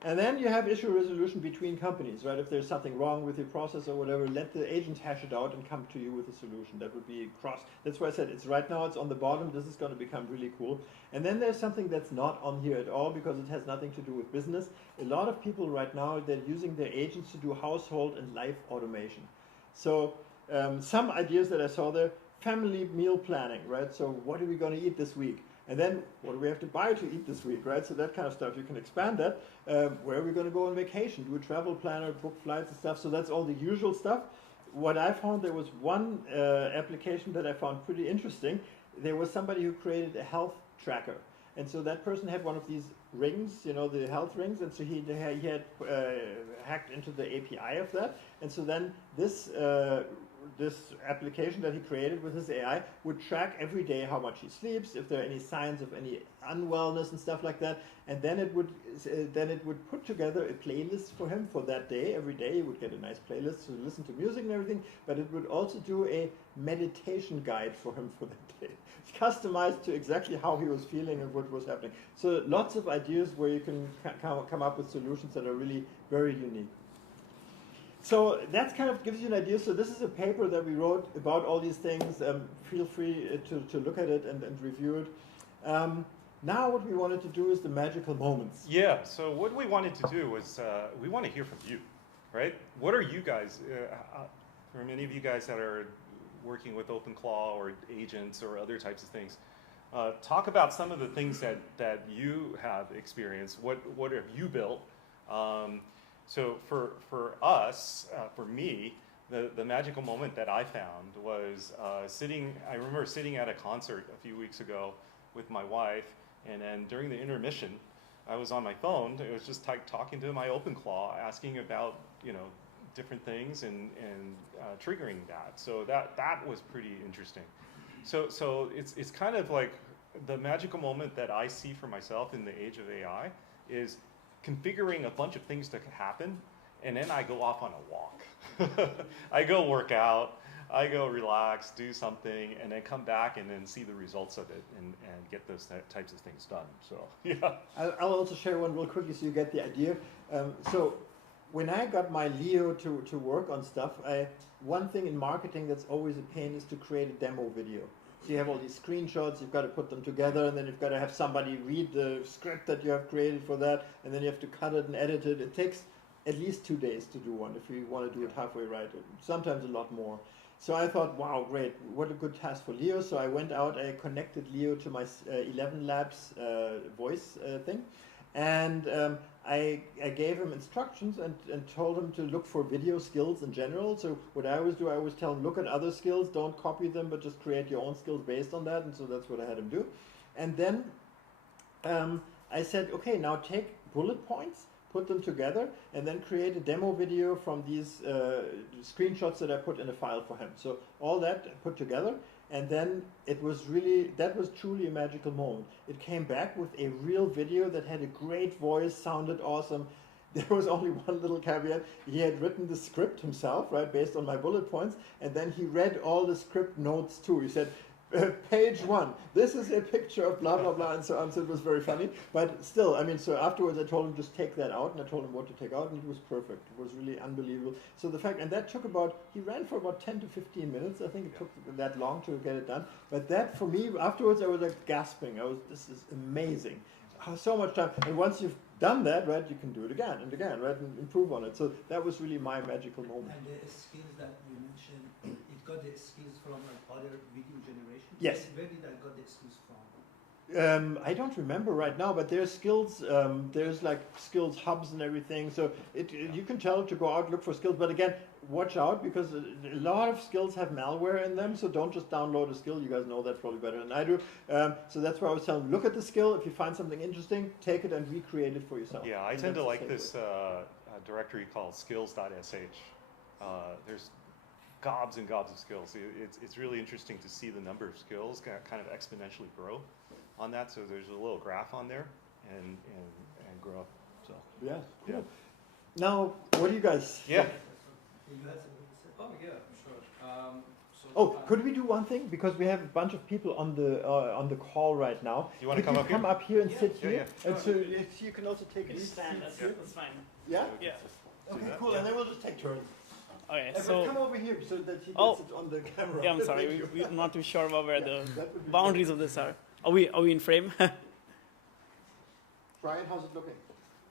And then you have issue resolution between companies, right? If there's something wrong with your process or whatever, let the agent hash it out and come to you with a solution. That would be cross. That's why I said right now it's on the bottom. This is going to become really cool. And then there's something that's not on here at all because it has nothing to do with business. A lot of people right now, they're using their agents to do household and life automation. So some ideas that I saw there, family meal planning, right? So what are we going to eat this week? And then, what do we have to buy to eat this week, right? So that kind of stuff, you can expand that. Where are we going to go on vacation? Do a travel planner, book flights and stuff. So that's all the usual stuff. What I found, there was one application that I found pretty interesting. There was somebody who created a health tracker. And so that person had one of these rings, you know, the health rings, and so he had hacked into the API of that. And so then this application that he created with his AI would track every day how much he sleeps, if there are any signs of any unwellness and stuff like that. And then it would put together a playlist for him for that day. Every day he would get a nice playlist to listen to music and everything, but it would also do a meditation guide for him for that day. It's customized to exactly how he was feeling and what was happening. So lots of ideas where you can come up with solutions that are really very unique. So that kind of gives you an idea. So this is a paper that we wrote about all these things. Feel free to look at it and review it. Now what we wanted to do is the magical moments. Yeah, so what we wanted to do was we want to hear from you, right? What are you guys, for many of you guys that are working with OpenClaw or agents or other types of things, talk about some of the things that you have experienced. What have you built? So for us, for me, the magical moment that I found was I remember sitting at a concert a few weeks ago with my wife, and then during the intermission, I was on my phone. It was just talking to my OpenClaw, asking about, you know, different things and triggering that. So that was pretty interesting. So it's kind of like the magical moment that I see for myself in the age of AI is configuring a bunch of things to happen, and then I go off on a walk. I go work out, I go relax, do something, and then come back and then see the results of it and get those types of things done. So, yeah. I'll also share one real quickly so you get the idea. So when I got my Leo to work on stuff, one thing in marketing that's always a pain is to create a demo video. So you have all these screenshots, you've got to put them together, and then you've got to have somebody read the script that you have created for that, and then you have to cut it and edit it. It takes at least 2 days to do one if you want to do it halfway right, sometimes a lot more. So I thought, wow, great, what a good task for Leo. So I went out, I connected Leo to my 11 Labs voice thing, and I gave him instructions and told him to look for video skills in general. So what I always do, I always tell him, look at other skills, don't copy them, but just create your own skills based on that. And so that's what I had him do. And then I said, okay, now take bullet points, put them together, and then create a demo video from these screenshots that I put in a file for him. So all that put together. And then that was truly a magical moment. It came back with a real video that had a great voice, sounded awesome. There was only one little caveat. He had written the script himself, right, based on my bullet points, and then he read all the script notes too. He said, page 1, this is a picture of blah, blah, blah, and so on. So it was very funny. But still, I mean, so afterwards I told him just take that out, and I told him what to take out, and it was perfect. It was really unbelievable. So the fact, and that took he ran for about 10 to 15 minutes. I think it took that long to get it done. But that, for me, afterwards I was like gasping. This is amazing. So much time. And once you've done that, right, you can do it again and again, right, and improve on it. So that was really my magical moment. And the skills that you mentioned, it got the skills from like other video generation? Yes. Where did I got the skills from? I don't remember right now, but there's skills, there's like skills hubs and everything. So you can tell it to go out, look for skills. But again, watch out, because a lot of skills have malware in them. So don't just download a skill. You guys know that probably better than I do. So that's why I was telling them, look at the skill. If you find something interesting, take it and recreate it for yourself. Yeah, I tend to like this directory called skills.sh. There's gobs and gobs of skills. It's really interesting to see the number of skills kind of exponentially grow on that. So there's a little graph on there and grow up. So Yeah. yeah. Now, what do you guys? Yeah. You had something to say? Oh, yeah, sure. Oh, could we do one thing? Because we have a bunch of people on the call right now. You want to Could come up here? and sit Yeah, here? yeah. And so you can also take these Stand, seats here. that's fine. Yeah? Yeah. Okay, cool. And then we'll just take turns. Okay, But so, come over here so that he gets Oh. it on the camera. yeah, I'm sorry, Thank you. we're not too sure about where the That would be boundaries of this are. Are we in frame? Brian, how's it looking?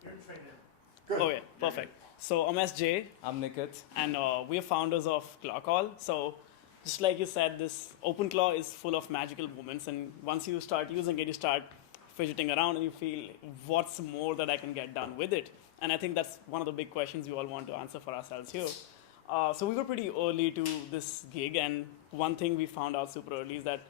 You're in frame now. Good. Okay, perfect. So I'm SJ, I'm Nikit. and we are founders of ClawCall. So just like you said, this OpenClaw is full of magical moments, and once you start using it, you start fidgeting around and you feel, what's more that I can get done with it? And I think that's one of the big questions we all want to answer for ourselves here. So we were pretty early to this gig, and one thing we found out super early is that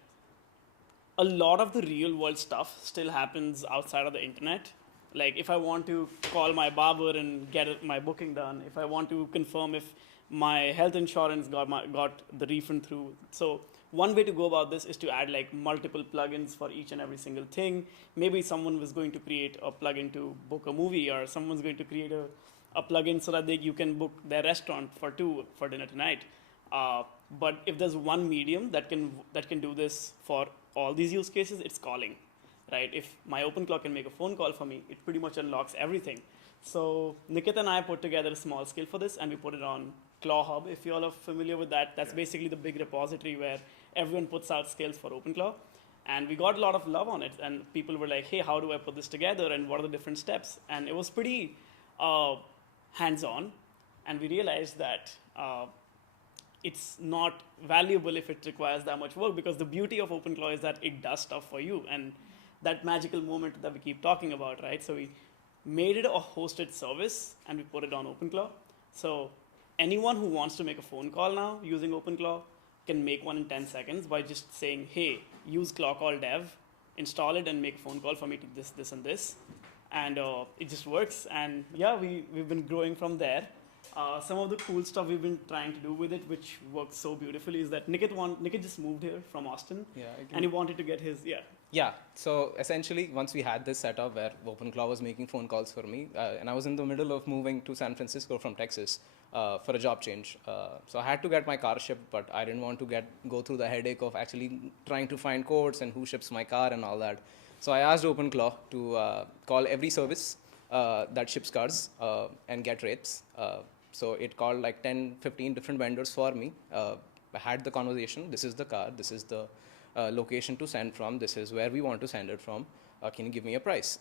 a lot of the real world stuff still happens outside of the internet. Like if I want to call my barber and get my booking done, if I want to confirm if my health insurance got the refund through. So one way to go about this is to add like multiple plugins for each and every single thing. Maybe someone was going to create a plugin to book a movie, or someone's going to create a plugin so that you can book their restaurant for two for dinner tonight. But if there's one medium that can do this for all these use cases, it's calling, right? If my OpenClaw can make a phone call for me, it pretty much unlocks everything. So Nikita and I put together a small skill for this, and we put it on Claw Hub. If you all are familiar with that, that's basically the big repository where everyone puts out skills for OpenClaw. And we got a lot of love on it, and people were like, hey, how do I put this together, and what are the different steps? And it was pretty hands-on, and we realized that it's not valuable if it requires that much work, because the beauty of OpenClaw is that it does stuff for you, and that magical moment that we keep talking about, right? So we made it a hosted service, and we put it on OpenClaw. So anyone who wants to make a phone call now using OpenClaw can make one in 10 seconds by just saying, hey, use Claw Call Dev, install it, and make a phone call for me to this, and this. And it just works. And yeah, we've been growing from there. Some of the cool stuff we've been trying to do with it, which works so beautifully, is that Nikit just moved here from Austin, and he wanted to get his, Yeah, so essentially, once we had this setup where OpenClaw was making phone calls for me, and I was in the middle of moving to San Francisco from Texas for a job change. So I had to get my car shipped, but I didn't want to go through the headache of actually trying to find codes and who ships my car and all that. So I asked OpenClaw to call every service that ships cars and get rates. So it called like 10, 15 different vendors for me. I had the conversation. This is the car. This is the location to send from. This is where we want to send it from. Can you give me a price?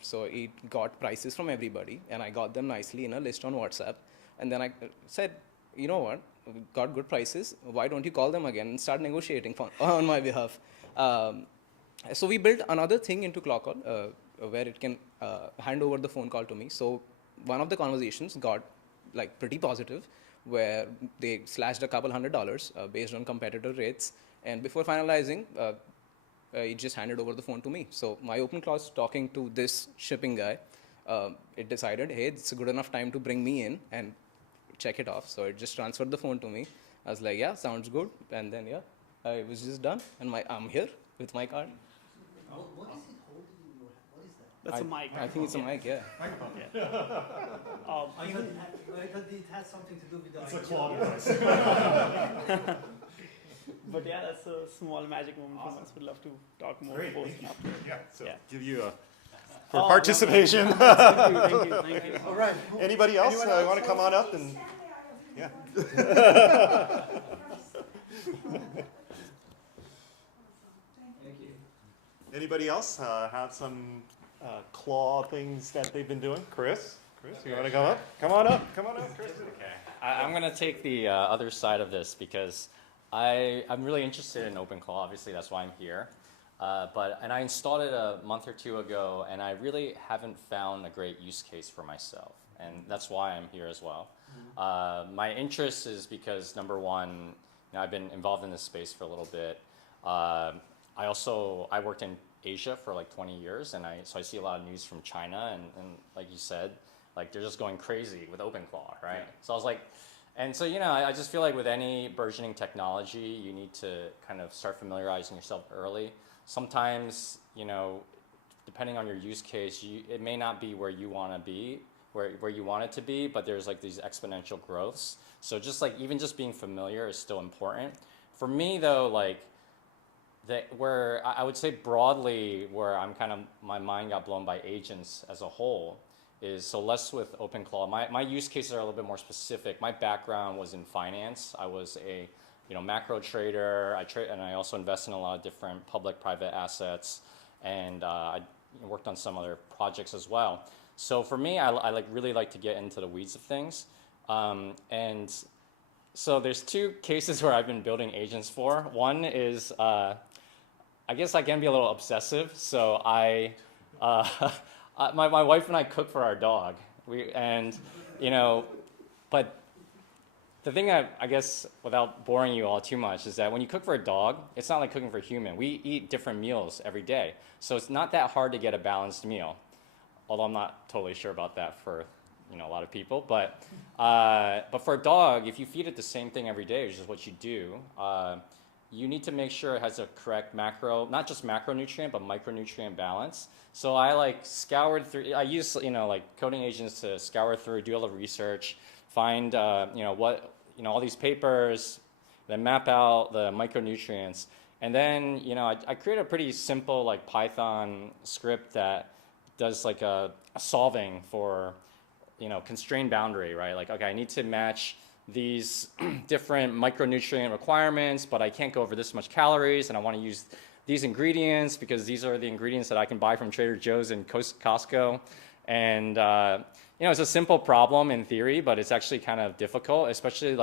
So it got prices from everybody, and I got them nicely in a list on WhatsApp. And then I said, you know what? We got good prices. Why don't you call them again and start negotiating on my behalf? So we built another thing into Claw Call where it can hand over the phone call to me. So one of the conversations got like pretty positive, where they slashed a couple $100 based on competitor rates, and before finalizing, it just handed over the phone to me. So my OpenClaw is talking to this shipping guy. It decided, hey, it's a good enough time to bring me in and check it off. So it just transferred the phone to me. I was like, yeah, sounds good. And then I was just done, and I'm here with my card. What is it holding in your hand? What is that? that's a mic. I think it's a mic, yeah. I thought it has something to do with the It's a idea. claw device. But yeah, that's a small magic moment from us. We'd love to talk more. Great, post thank you. after. Yeah, so Yeah. give you for participation. Thank you. All right. Anybody else Anyone want to come on up and yeah? Anybody else have some claw things that they've been doing? Chris, you want to come up? Come on up, Chris. Okay. I'm going to take the other side of this because I'm really interested in OpenClaw. Obviously, that's why I'm here. And I installed it a month or two ago, and I really haven't found a great use case for myself. And that's why I'm here as well. My interest is because, number one, I've been involved in this space for a little bit. I worked in Asia for like 20 years, and so I see a lot of news from China, and like you said, like they're just going crazy with OpenClaw, right? Yeah. So I was like, and so I just feel like with any burgeoning technology, you need to kind of start familiarizing yourself early. Sometimes, depending on your use case, it may not be where you want to be, where you want it to be, but there's like these exponential growths. So even just being familiar is still important. For me though, like where I would say broadly where my mind got blown by agents as a whole is, so less with OpenClaw. My use cases are a little bit more specific. My background was in finance. I was a macro trader. And I also invest in a lot of different public-private assets, and I worked on some other projects as well. So for me, I really like to get into the weeds of things, and So there's two cases where I've been building agents for. One is, I guess I can be a little obsessive. So my wife and I cook for our dog. But the thing I guess, without boring you all too much, is that when you cook for a dog, it's not like cooking for a human. We eat different meals every day. So it's not that hard to get a balanced meal. Although I'm not totally sure about that for a lot of people. But for a dog, if you feed it the same thing every day, which is what you do, you need to make sure it has a correct not just macronutrient, but micronutrient balance. So I scoured through, I use coding agents to scour through, do all the research, find all these papers, then map out the micronutrients. And then I create a pretty simple Python script that does a solving for constrained boundary, right? Okay, I need to match these different micronutrient requirements, but I can't go over this much calories, and I want to use these ingredients because these are the ingredients that I can buy from Trader Joe's and Costco. And it's a simple problem in theory, but it's actually kind of difficult, especially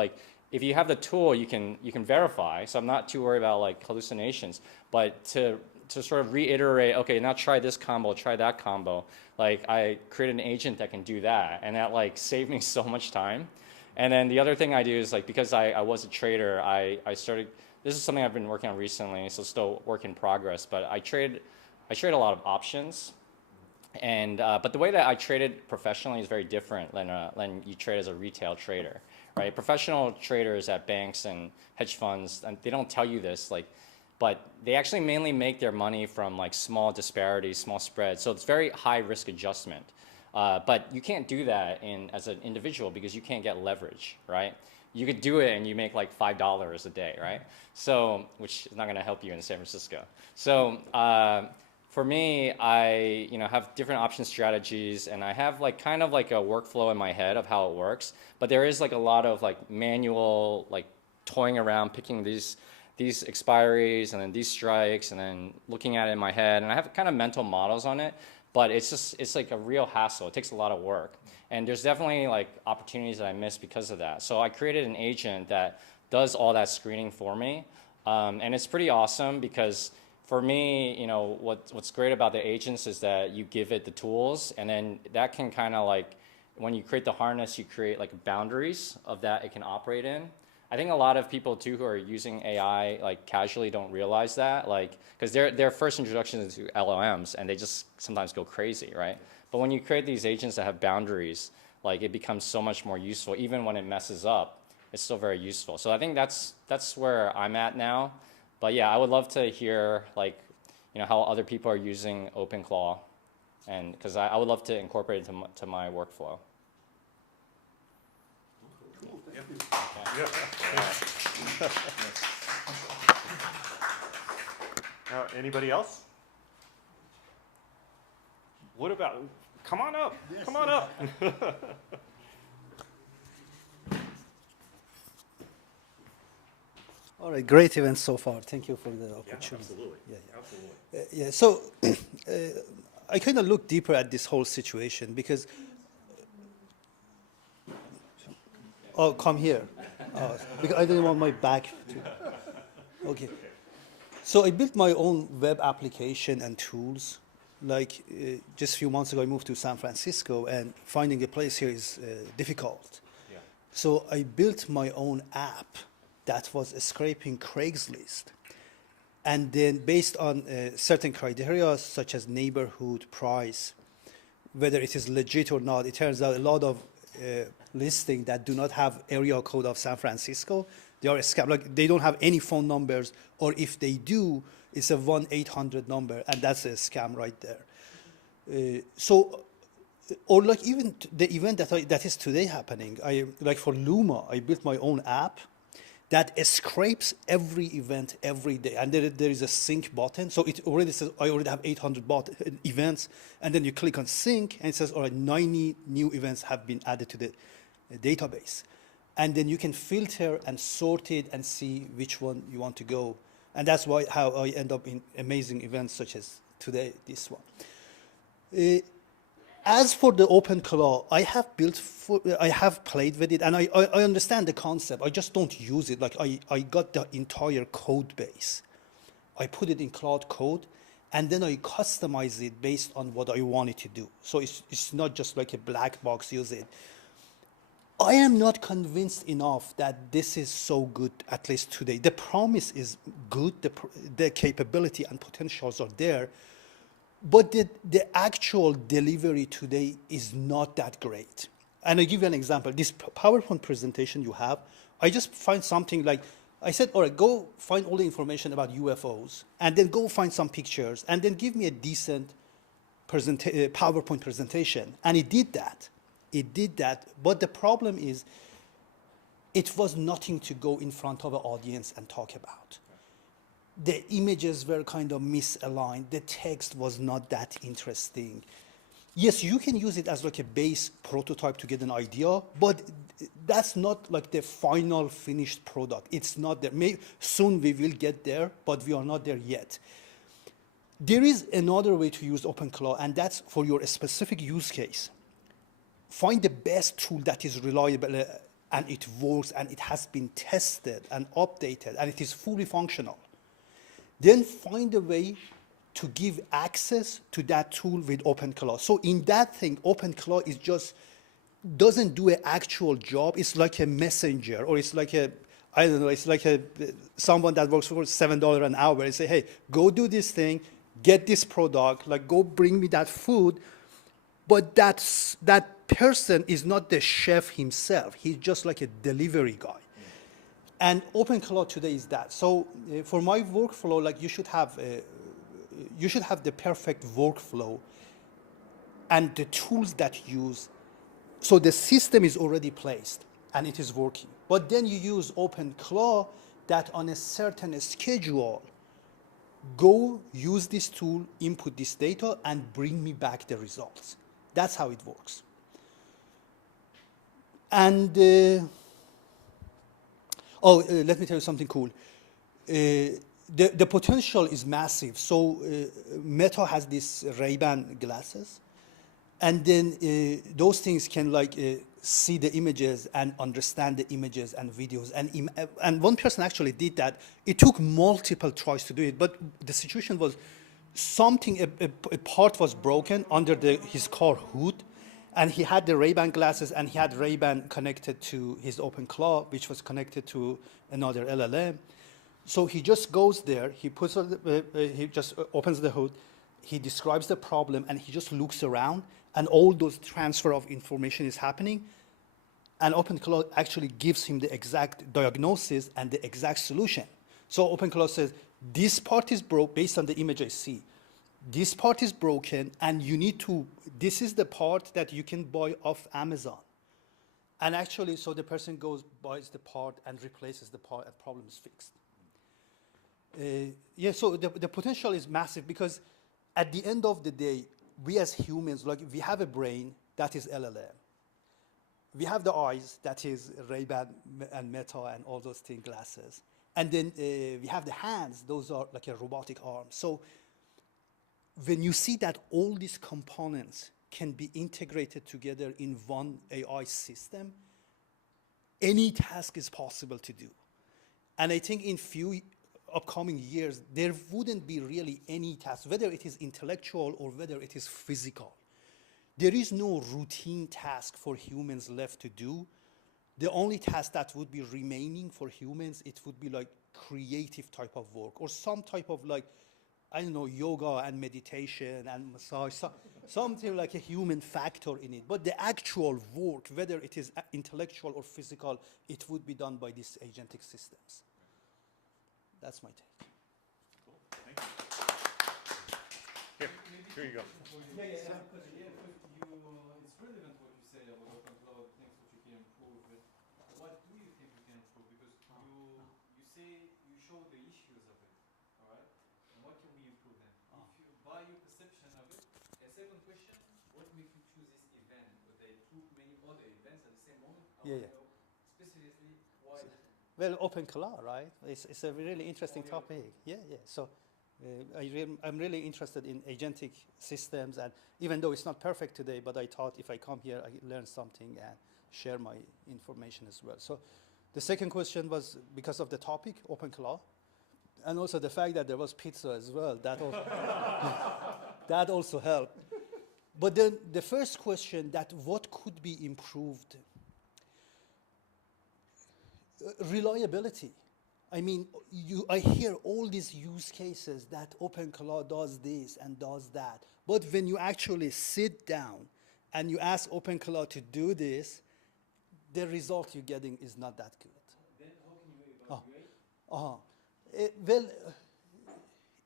if you have the tool, you can verify. So I'm not too worried about hallucinations, but to sort of reiterate, okay, now try this combo, try that combo. I create an agent that can do that, and that saved me so much time. And then the other thing I do is because I was a trader, I started. This is something I've been working on recently, so still work in progress. But I trade a lot of options, and but the way that I traded professionally is very different than you trade as a retail trader, right? Professional traders at banks and hedge funds, and they don't tell you this, but they actually mainly make their money from small disparities, small spreads. So it's very high risk adjustment. But you can't do that as an individual because you can't get leverage, right? You could do it and you make $5 a day, right? So, which is not going to help you in San Francisco. So for me, I have different option strategies, and I have kind of a workflow in my head of how it works. But there is a lot of manual toying around, picking these expiries and then these strikes, and then looking at it in my head, and I have kind of mental models on it. But it's a real hassle. It takes a lot of work. And there's definitely opportunities that I miss because of that. So I created an agent that does all that screening for me. And it's pretty awesome because for me, what's great about the agents is that you give it the tools, and then that can kind of when you create the harness, you create boundaries of that it can operate in. I think a lot of people too who are using AI casually don't realize that, because their first introduction is to LLMs, and they just sometimes go crazy, right? But when you create these agents that have boundaries, it becomes so much more useful. Even when it messes up, it's still very useful. So I think that's where I'm at now. But yeah, I would love to hear how other people are using OpenClaw, and because I would love to incorporate it to my workflow. Anybody else? What about? Come on up. Yes. Come on up. All right, great event so far. Thank you for the opportunity. Absolutely. Absolutely. So I kind of look deeper at this whole situation because. Oh, come here. Because I didn't want my back to. Okay. So I built my own web application and tools. Just a few months ago, I moved to San Francisco, and finding a place here is difficult. Yeah. So I built my own app that was scraping Craigslist. And then based on certain criteria, such as neighborhood, price, whether it is legit or not, it turns out a lot of listing that do not have area code of San Francisco, they are a scam. They don't have any phone numbers, or if they do, it's a 1-800 number, and that's a scam right there. Or even the event that is today happening. For Luma, I built my own app that scrapes every event every day, and there is a sync button. So it already says I already have 800 events, and then you click on sync, and it says, all right, 90 new events have been added to the database, and then you can filter and sort it and see which one you want to go, and that's how I end up in amazing events such as today, this one. As for the OpenClaw, I have played with it, and I understand the concept. I just don't use it. Like I got the entire code base. I put it in Cloud Code, and then I customize it based on what I want it to do. So it's not just like a black box, use it. I am not convinced enough that this is so good, at least today. The promise is good, the capability and potentials are there, but the actual delivery today is not that great. And I'll give you an example. This PowerPoint presentation you have, I just find something like, I said, all right, go find all the information about UFOs, and then go find some pictures, and then give me a decent PowerPoint presentation. And it did that. It did that. But the problem is, it was nothing to go in front of an audience and talk about. The images were kind of misaligned. The text was not that interesting. Yes, you can use it as like a base prototype to get an idea, but that's not like the final finished product. It's not there. Soon we will get there, but we are not there yet. There is another way to use OpenClaw, and that's for your specific use case. Find the best tool that is reliable and it works and it has been tested and updated and it is fully functional. Then find a way to give access to that tool with OpenClaw. So in that thing, OpenClaw is just, doesn't do an actual job. It's like a messenger, or it's like a, I don't know, it's like someone that works for $7 an hour and say, hey, go do this thing, get this product, like go bring me that food. But that person is not the chef himself. He's just like a delivery guy. And OpenClaw today is that. So for my workflow, like you should have the perfect workflow and the tools that you use. So the system is already placed and it is working. But then you use OpenClaw that on a certain schedule, go use this tool, input this data, and bring me back the results. That's how it works. And let me tell you something cool. The potential is massive. So Meta has these Ray-Ban glasses, and then those things can like see the images and understand the images and videos. And one person actually did that. It took multiple tries to do it, but the situation was something, a part was broken under his car hood, and he had the Ray-Ban glasses, and he had Ray-Ban connected to his OpenClaw, which was connected to another LLM. So he just goes there, he just opens the hood, he describes the problem, and he just looks around, and all those transfer of information is happening, and OpenClaw actually gives him the exact diagnosis and the exact solution. So OpenClaw says, this part is broke based on the image I see. This part is broken, and you need to, this is the part that you can buy off Amazon. And actually, so the person goes, buys the part, and replaces the part, and problem is fixed. Yeah, so the potential is massive, because at the end of the day, we as humans, like we have a brain that is LLM. We have the eyes, that is Ray-Ban and Meta and all those things, glasses. And then we have the hands, those are like a robotic arm. So when you see that all these components can be integrated together in one AI system, any task is possible to do. And I think in few upcoming years, there wouldn't be really any task, whether it is intellectual or whether it is physical. There is no routine task for humans left to do. The only task that would be remaining for humans, it would be like creative type of work, or some type of like, I don't know, yoga and meditation and massage, something like a human factor in it. But the actual work, whether it is intellectual or physical, it would be done by these agentic systems. That's my take. Cool, thank you. Here you go. It's relevant what you say about OpenClaw, things that you can improve. But what do you think you can improve? Because you say you show the issues of it, all right? And what can we improve then? If you, by your perception of it, a second question: what makes you choose this event? But there are too many other events at the same moment. I want to know specifically why. Well, OpenClaw, right? It's a really interesting topic. Yeah, yeah. So I'm really interested in agentic systems, and even though it's not perfect today, but I thought if I come here, I learn something and share my information as well. So the second question was because of the topic, OpenClaw, and also the fact that there was pizza as well. That also, that also helped. But then the first question, that what could be improved? Reliability. I mean, I hear all these use cases that OpenClaw does this and does that. But when you actually sit down and you ask OpenClaw to do this, the result you're getting is not that good. Then how can you evaluate? Well,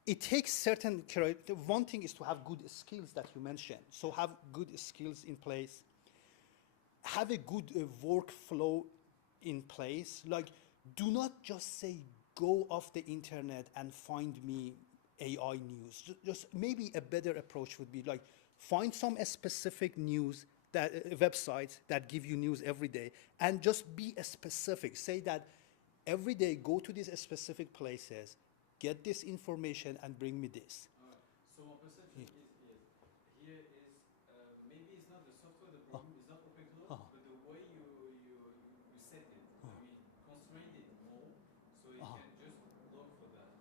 it takes certain, one thing is to have good skills that you mentioned. So have good skills in place. Have a good workflow in place. Like, do not just say, go off the internet and find me AI news. Just maybe a better approach would be like, find some specific news, that websites that give you news every day, and just be specific. Say that every day, go to these specific places, get this information, and bring me this. So my perception is here is maybe it's not the software, the problem is not OpenClaw, but the way you set it. I mean, constrain it more so it can just look for that.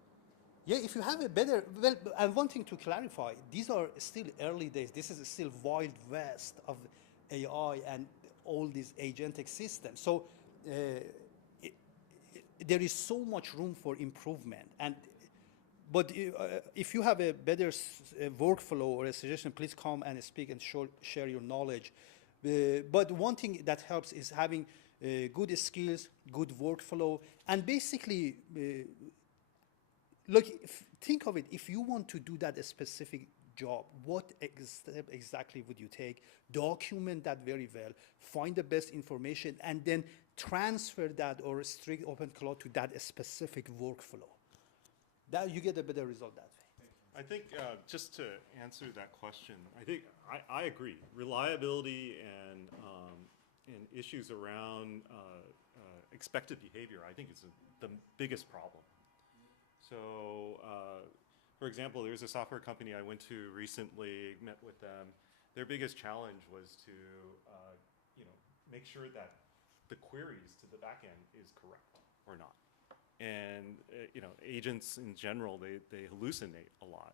Yeah, if you have a better, well, and one thing to clarify, these are still early days. This is still wild west of AI and all these agentic systems. So there is so much room for improvement. But if you have a better workflow or a suggestion, please come and speak and share your knowledge. But one thing that helps is having good skills, good workflow, and basically, look, think of it. If you want to do that specific job, what step exactly would you take? Document that very well, find the best information, and then transfer that or restrict OpenClaw to that specific workflow. That you get a better result that way. I think just to answer that question, I think I agree. Reliability and issues around expected behavior, I think is the biggest problem. So, for example, there's a software company I went to recently, met with them. Their biggest challenge was to make sure that the queries to the back end is correct or not. And agents in general, they hallucinate a lot.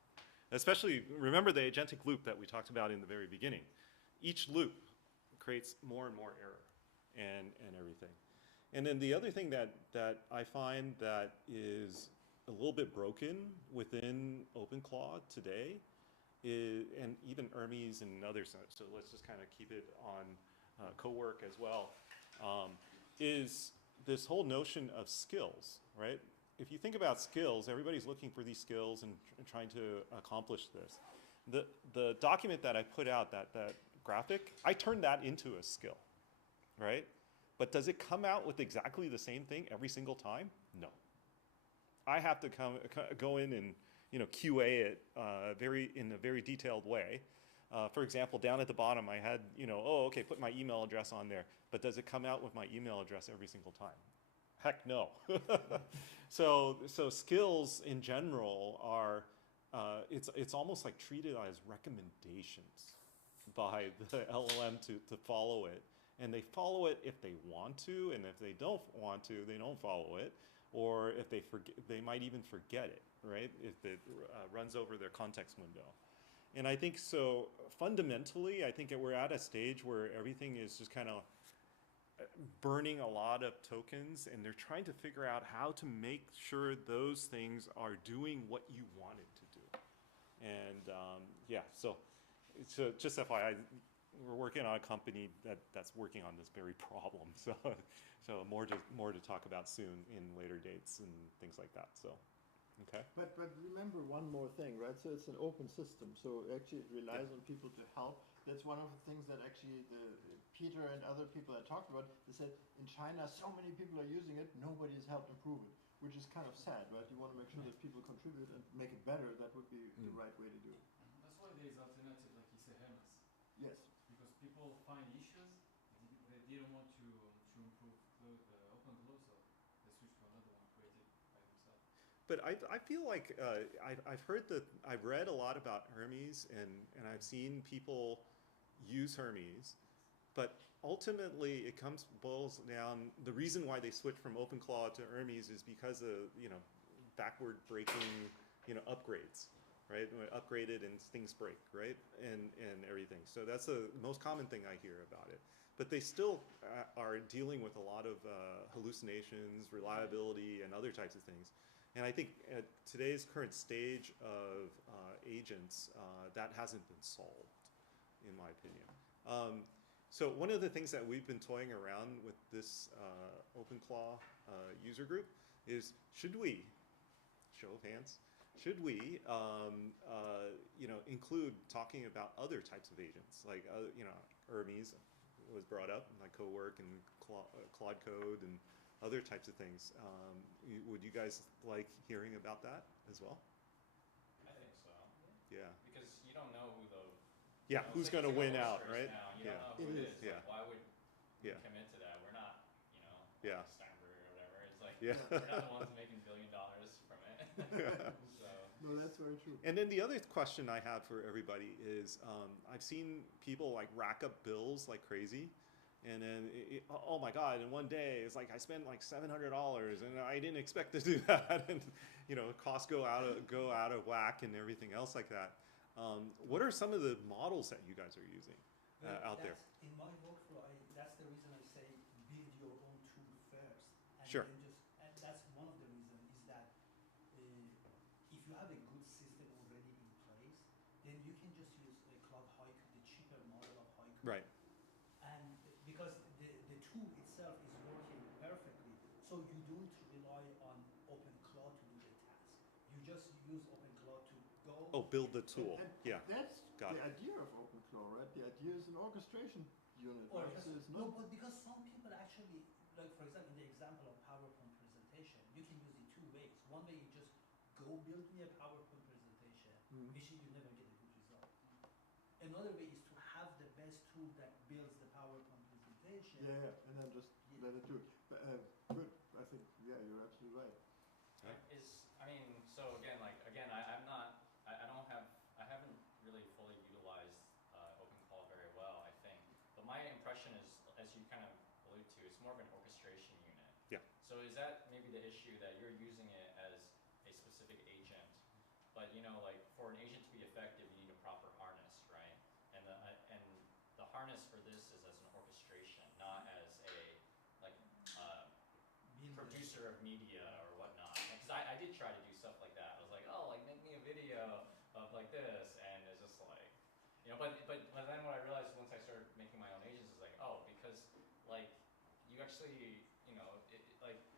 Especially, remember the agentic loop that we talked about in the very beginning. Each loop creates more and more error and everything. And then the other thing that I find that is a little bit broken within OpenClaw today is, and even Hermes and others, so let's just kind of keep it on co-work as well, is this whole notion of skills, right? If you think about skills, everybody's looking for these skills and trying to accomplish this. The document that I put out, that graphic, I turned that into a skill, right? But does it come out with exactly the same thing every single time? No. I have to go in and QA it in a very detailed way. For example, down at the bottom, I had, okay, put my email address on there, but does it come out with my email address every single time? Heck no. So skills in general are, it's almost like treated as recommendations by the LLM to follow it. And they follow it if they want to, and if they don't want to, they don't follow it. Or if they forget, they might even forget it, right? If it runs over their context window. And I think so fundamentally, I think we're at a stage where everything is just kind of burning a lot of tokens, and they're trying to figure out how to make sure those things are doing what you want it to do. And yeah, so just FYI, we're working on a company that's working on this very problem. So more to talk about soon in later dates and things like that. So. Okay. But remember one more thing, right? So it's an open system, so actually it relies on people to help. That's one of the things that actually Peter and other people that talked about. They said in China so many people are using it, nobody has helped improve it, which is kind of sad, right? You want to make sure that people contribute and make it better. That would be the right way to do it. That's why there is alternative, like you say, Hermes. Yes. Because people find issues, they didn't want to improve the OpenClaw, so they switched to another one created by themselves. But I feel like I've heard that I've read a lot about Hermes and I've seen people use Hermes, but ultimately it boils down. The reason why they switch from OpenClaw to Hermes is because of backward breaking upgrades, right? When upgraded and things break, right, and everything. So that's the most common thing I hear about it. But they still are dealing with a lot of hallucinations, reliability, and other types of things. And I think at today's current stage of agents, that hasn't been solved, in my opinion. So one of the things that we've been toying around with this OpenClaw user group is, should we, show of hands, should we include talking about other types of agents, like Hermes was brought up, like CoWork and Claude Code and other types of things. Would you guys like hearing about that as well? I think so. Yeah. Because you don't know who the who's going to win out, right? Now. You don't know who it is. Yeah. Like, why would we commit to that? We're not, like Steinberg or whatever. It's like we're not the ones making $1 billion from it. So. No, that's very true. And then the other question I have for everybody is, I've seen people like rack up bills like crazy. And then, oh my God, in one day, it's like I spent like $700 and I didn't expect to do that. And, costs go out of whack and everything else like that. What are some of the models that you guys are using out there? In my workflow, that's the reason I say build your own tool first. And Sure. and that's one of the reasons is that if you have a good system already in place, then you can just use Cloud Haiku, the cheaper model of Haiku. Right. And because the tool itself is working perfectly, so you don't rely on OpenClaw to do the task. You just use OpenClaw to go. Oh, build the tool. Yeah. That's Got the it. idea of OpenClaw, right? The idea is an orchestration unit. Or Right? just, So it's no, not. but because some people actually, like for example, in the example of PowerPoint presentation, you can use it two ways. One way you just go build me a PowerPoint presentation, which you never get a good result. Another way is to have the best tool that builds the PowerPoint presentation. Yeah, and then just let it do it. But, good. I think you're absolutely right. So again, I haven't really fully utilized OpenClaw very well, I think. But my impression is, as you kind of allude to, it's more of an orchestration unit. Yeah. So is that maybe the issue, that you're using it as a specific agent, but like for an agent to be effective, you need a proper harness, right? And the harness for this is as an orchestration, not as a producer of media or whatnot. Because I did try to do stuff like that. I was like, oh, like make me a video of like this, and it's just like, but then what I realized once I started making my own agents is like, oh, because like you actually,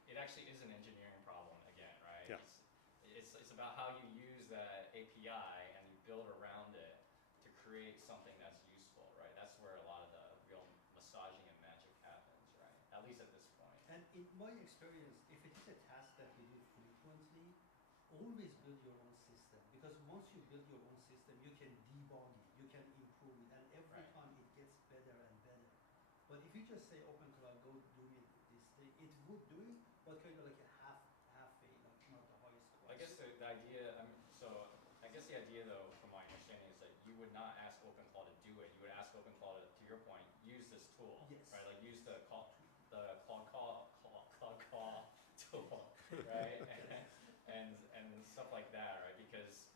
it actually is an engineering problem again, right? Yeah. It's about how you use that API and you build around it to create something that's useful, right? That's where a lot of the real massaging and magic happens, right? At least at this point. And in my experience, if it is a task that you do frequently, always build your own system. Because once you build your own system, you can debug it, you can improve it, and every time it gets better and better. But if you just say OpenClaw, go do it this thing, it would do it, but kind of like a halfway, like not the highest quality. I guess the idea, I guess the idea though, from my understanding, is that you would not ask OpenClaw to do it. You would ask OpenClaw to your point, use this tool, right? Like use the Claude Call tool, right? and stuff like that, right? Because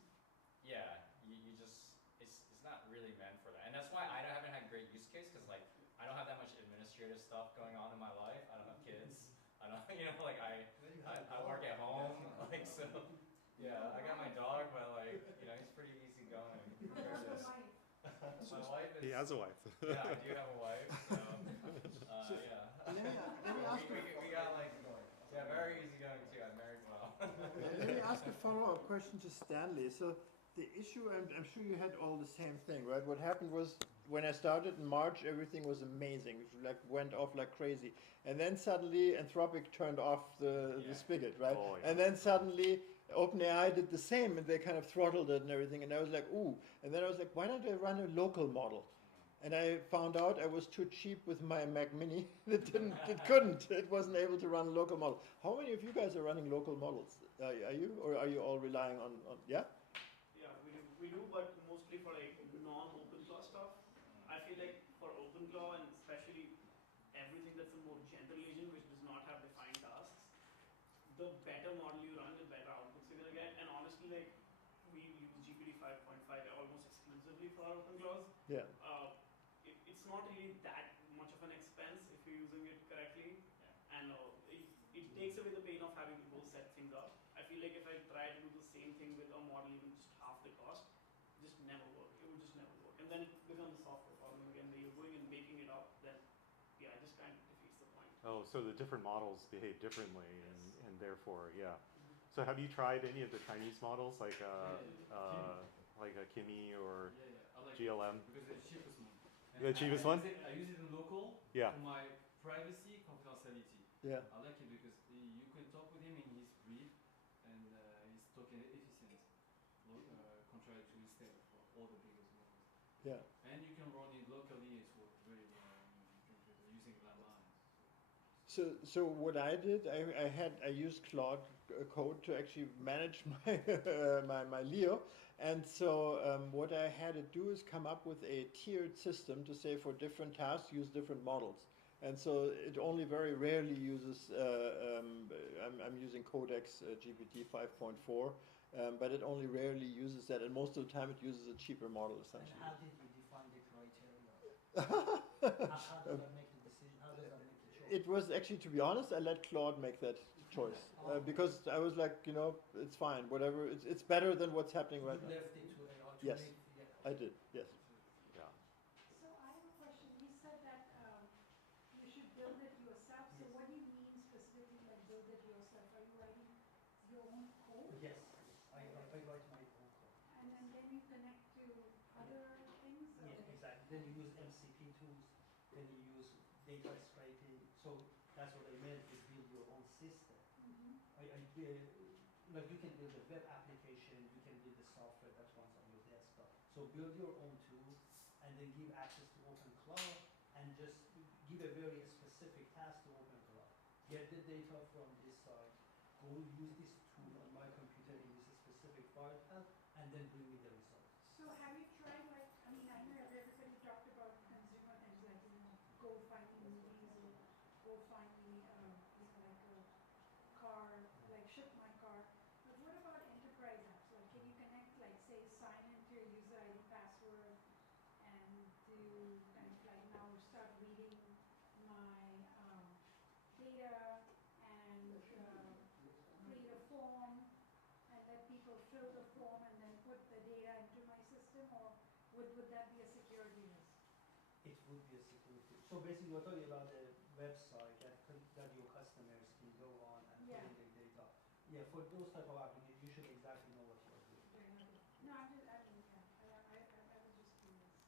you just it's not really meant for that, and that's why I haven't had great use case, because like I don't have that much administrative stuff going on in my life. I don't have kids. I don't, I work at home, like so. Yeah, I got my dog, but like he's pretty easygoing. My wife is. He has a wife. Yeah, I do have a wife. So, yeah. Let me ask we got like very easygoing too. I'm married well. Let me ask a follow-up question to Stanley. So the issue, I'm sure you had all the same thing, right? What happened was when I started in March, everything was amazing. It went off like crazy, and then suddenly Anthropic turned off the spigot, right? Oh, yeah. And then suddenly OpenAI did the same, and they kind of throttled it and everything. And I was like, ooh. And then I was like, why don't I run a local model? And I found out I was too cheap with my Mac Mini. It wasn't able to run local model. How many of you guys are running local models? Are you, or are you all relying on yeah? Yeah, we do, but mostly for like non-OpenClaw stuff. I feel like for OpenClaw and especially everything that's a more general agent which does not have defined tasks, the better model you run, the better outputs you're gonna get. And honestly, like we use GPT 5.5 almost exclusively for our OpenClaws. Yeah. It's not really that much of an expense if you're using it correctly, and it takes away the pain of having to go set things up. I feel like if I try to do the same thing with a model even just half the cost, just never work. It would just never work, and then it becomes a software problem again. Where you're going and making it up, then yeah, it just kind of defeats the point. Oh, so the different models behave differently, and therefore, yeah. So have you tried any of the Chinese models like a Kimi or I like GLM? Because it's the cheapest one. The cheapest one? I use it in local Yeah. for my privacy, confidentiality. Yeah. I like it because you can talk with him in his brief and he's talking efficient, contrary to instead of all the biggest models. Yeah. And you can run it locally, it's worked very well using Llama. So what I did, I used Claude Code to actually manage my my Leo, and so what I had it do is come up with a tiered system to say for different tasks use different models, and so it only very rarely uses. I'm using Codex GPT 5.4, but it only rarely uses that, and most of the time it uses a cheaper model essentially. And how did you define the criteria? how does that make the decision? How does that make the choice? It was actually, to be honest, I let Claude make that choice because I was like, it's fine, whatever. It's better than what's happening right now. You left it to AI to Yes, make, I did. Yes. Yeah. So I have a question. You said that you should build it yourself. So what do you mean specifically, like build it yourself? Are you writing your own code? Yes, I write my own code. And then you connect to other things? Or Yes, exactly. Then you use MCP tools. Then you use data scraping. So that's what I meant is build your own system. Like you can build a web application, you can build a software that runs on your desktop. So build your own tool and then give access to OpenClaw and just give a very specific task to OpenClaw. Get the data from this side, go use this tool on my computer in this specific file path, and then bring me the result. So have you tried I know everybody talked about consumer things like, go find me movies or go find me like a car, like ship my car. But what about enterprise apps? Like can you connect, like say sign into your user ID password and do kind of like now start reading my data and create a form and let people fill the form and then put the data into my system, or would that be a security risk? It would be a security. So basically, we're talking about a website that your customers can go on and put in their data. Yeah, for those type of applications, you should exactly know what you're doing. No, I was just curious.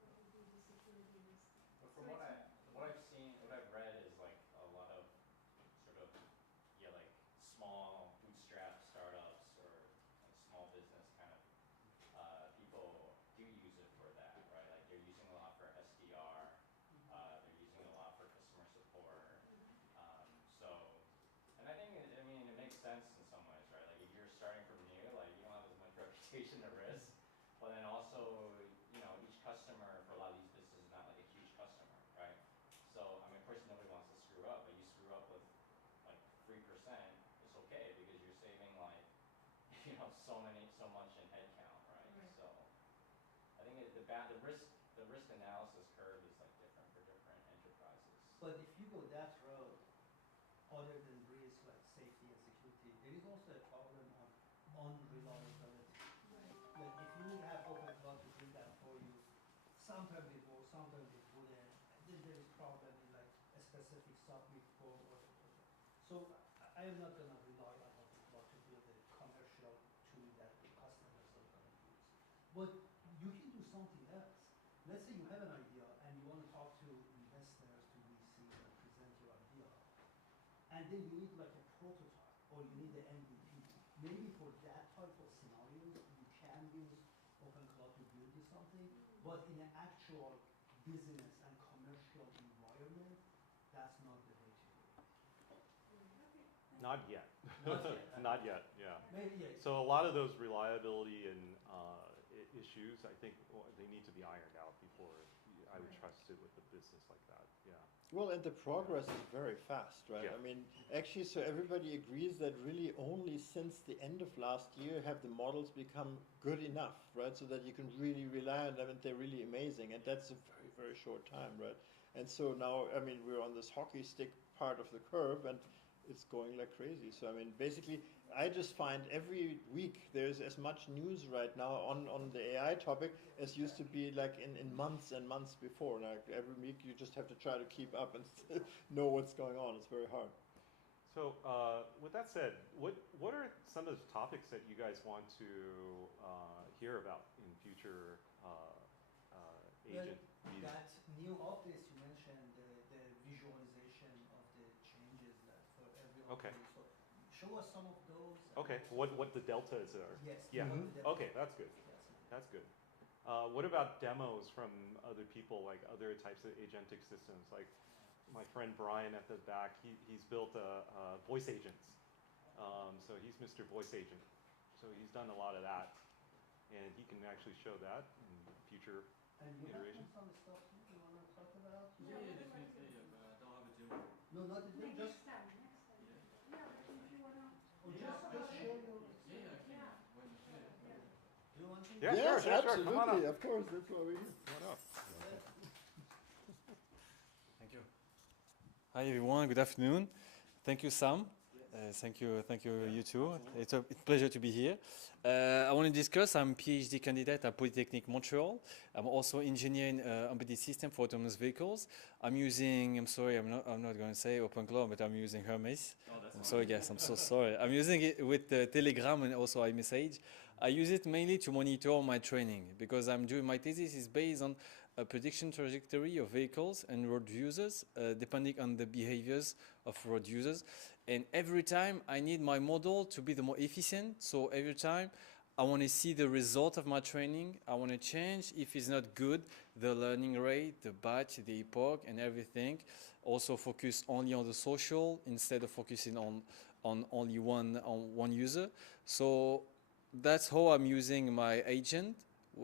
What would be the security risk? But from what I've seen, what I've read is like a lot of sort of like small bootstrap startups or like small business kind of people do use it for that, right? Like they're using a lot for SDR, they're using a lot for customer support. And I think it makes sense in some ways, right? Like if you're starting from new, like you don't have as much reputation to risk, but then also each customer for a lot of these businesses is not like a huge customer, right? So of course nobody wants to screw up, but you screw up with like 3%, it's okay because you're saving like so much in headcount, right? So I think the risk analysis curve is like different for different enterprises. But if you go that road, other than risk like safety and security, there is also a problem on unreliability. Like if you have OpenClaw to do that for you, sometimes it works, sometimes it wouldn't. And then there is problem in like a specific submit form or so. I am not going to rely on OpenClaw to build a commercial tool that the customers are going to use. But you can do something else. Let's say you have an idea and you want to talk to investors, to VCs, and present your idea. And then you need like a prototype or you need an MVP. Maybe for that type of scenarios, you can use OpenClaw to build you something. But in an actual business and commercial environment, that's not the way to do it. Not yet. Not yet. Not yet, yeah. Maybe, yeah. So a lot of those reliability and issues, I think they need to be ironed out before I would trust it with a business like that, yeah. Well, and the progress is very fast, right? Yeah. I mean, actually, so everybody agrees that really only since the end of last year have the models become good enough, right? So that you can really rely on them and they're really amazing. And that's a very, very short time, right? And so now, I mean, we're on this hockey stick part of the curve and it's going like crazy. So, I mean, basically, I just find every week there's as much news right now on the AI topic as used to be like in months and months before. Like every week you just have to try to keep up and know what's going on. It's very hard. So with that said, what are some of the topics that you guys want to hear about in future agent meetings? That new updates you mentioned, the visualization of the changes that for every Okay. update. So show us some of those. Okay, what the deltas are. Yes. Yeah. what the delta- Okay, that's good. Yes. That's good. What about demos from other people, like other types of agentic systems? Like my friend Brian at the back, he's built voice agents. So he's Mr. Voice Agent. So he's done a lot of that. And he can actually show that in future And you have iterations. some stuff you want to talk about? Yeah, definitely. But I don't have a demo. No, not the Next just time, next time. Yeah, but if you wanna. or just share your. Yeah, I can. Why not? Yeah. Do you want to? Yeah, Yes, sure, absolutely. come on up. Of course, that's what we do. Come on up. Thank you. Hi everyone, good afternoon. Thank you, Sam. Thank you, you too. It's a pleasure to be here. I want to discuss, I'm a PhD candidate at Polytechnique Montreal. I'm also engineer in embedded system for autonomous vehicles. I'm sorry, I'm not going to say OpenClaw, but I'm using Hermes. Oh, that's I'm sorry guys, I'm so sorry. I'm using it with Telegram and also iMessage. I use it mainly to monitor my training because I'm doing my thesis is based on a prediction trajectory of vehicles and road users, depending on the behaviors of road users. And every time I need my model to be the more efficient. So every time I want to see the result of my training. I want to change if it's not good, the learning rate, the batch, the epoch, and everything. Also focus only on the social instead of focusing on only one user. So that's how I'm using my agent.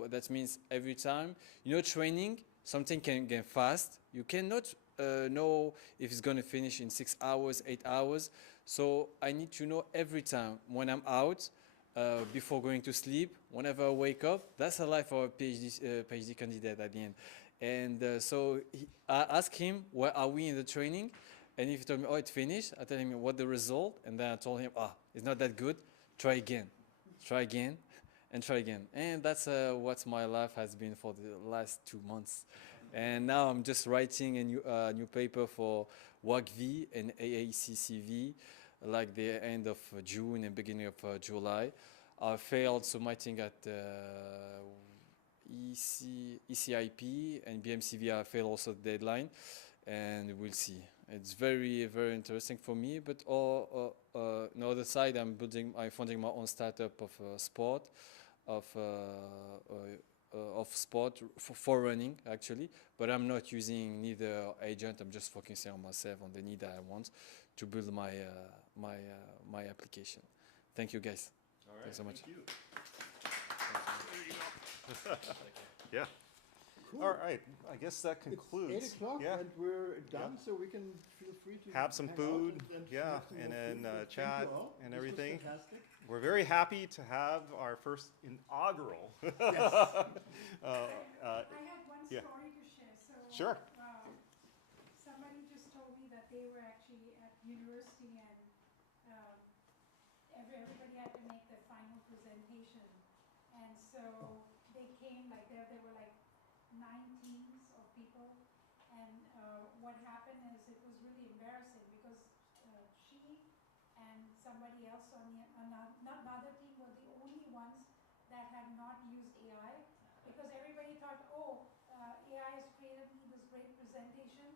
That means every time, training, something can get fast. You cannot know if it's going to finish in 6 hours, 8 hours. So I need to know every time when I'm out, before going to sleep, whenever I wake up. That's a life of a PhD candidate at the end. And so I asked him, where are we in the training? And if he told me, oh, it's finished, I tell him what the result. And then I told him, it's not that good. Try again, and try again. And that's what my life has been for the last 2 months. And now I'm just writing a new paper for WACV and AACCV, like the end of June and beginning of July. I failed submitting at ECIP and BMCV. I failed also the deadline, and we'll see. It's very, very interesting for me. But on the other side, I'm funding my own startup of sport, of sport for running actually. But I'm not using neither agent. I'm just focusing on myself, on the need that I want to build my my application. Thank you, guys. All right. Thanks so much. Thank you. There you go. Yeah. Cool. All right. I guess that concludes. It's 8 o'clock Yeah. and we're done, so we can feel free to Have some hang food, out and yeah, have some and more then food. But thank chat you all. and This was everything. fantastic. We're very happy to have our first inaugural. Yes. I have one yeah. story to share. So, Sure. somebody just told me that they were actually at university and everybody had to make their final presentation. And so they came, like there were like 9 teams of people. And what happened is it was really embarrassing because she and somebody else on another team were the only ones that had not used AI, because everybody thought, AI has created me this great presentation,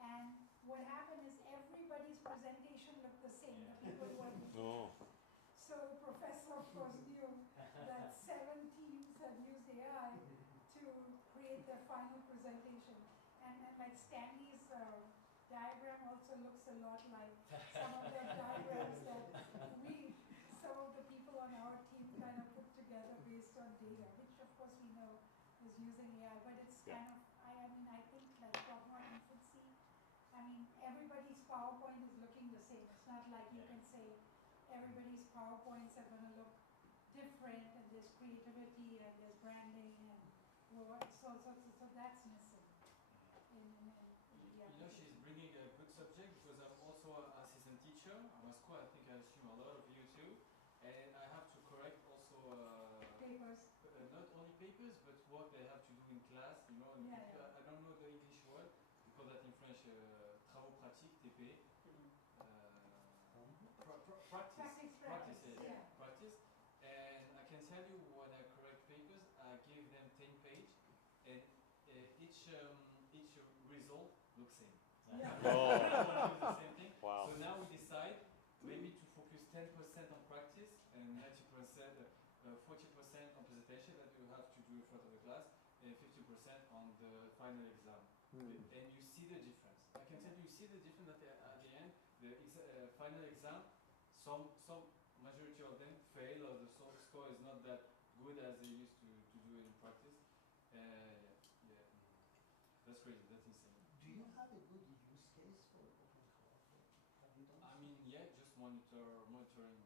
and what happened is everybody's presentation looked the same, the people who had Oh. So the professor, of course, knew that 7 teams had used AI to create their final presentation. like Stanley's diagram also looks a lot like some of the diagrams that some of the people on our team kind of put together based on data, which of course we know is using AI, but it's kind of, I mean, I think like talking about infancy, I mean, everybody's PowerPoint is looking the same. It's not like you can say everybody's PowerPoints are going to look different, and there's creativity, and there's branding, and so that's missing. You know, she's bringing a good subject because I'm also an assistant teacher. I'm a school, I think I assume a lot of you too. And I have to correct also papers. Not only papers, but what they have to do in class. You know, I don't know the English word. We call that in French travaux pratiques, TP. Practice. And I can tell you when I correct papers, I give them 10 pages, and each result looks same. The same thing. Wow. So now we decide maybe to focus 10% on practice and 90%, 40% on presentation that you have to do in front of the class, and 50% on the final exam. And you see the difference. I can tell you, see the difference at the end. The final exam, some majority of them fail, or the score is not that good as they used to do it in practice. That's crazy. That's insane. Do you have a good use case for OpenClaw? Have you done? I mean, just monitoring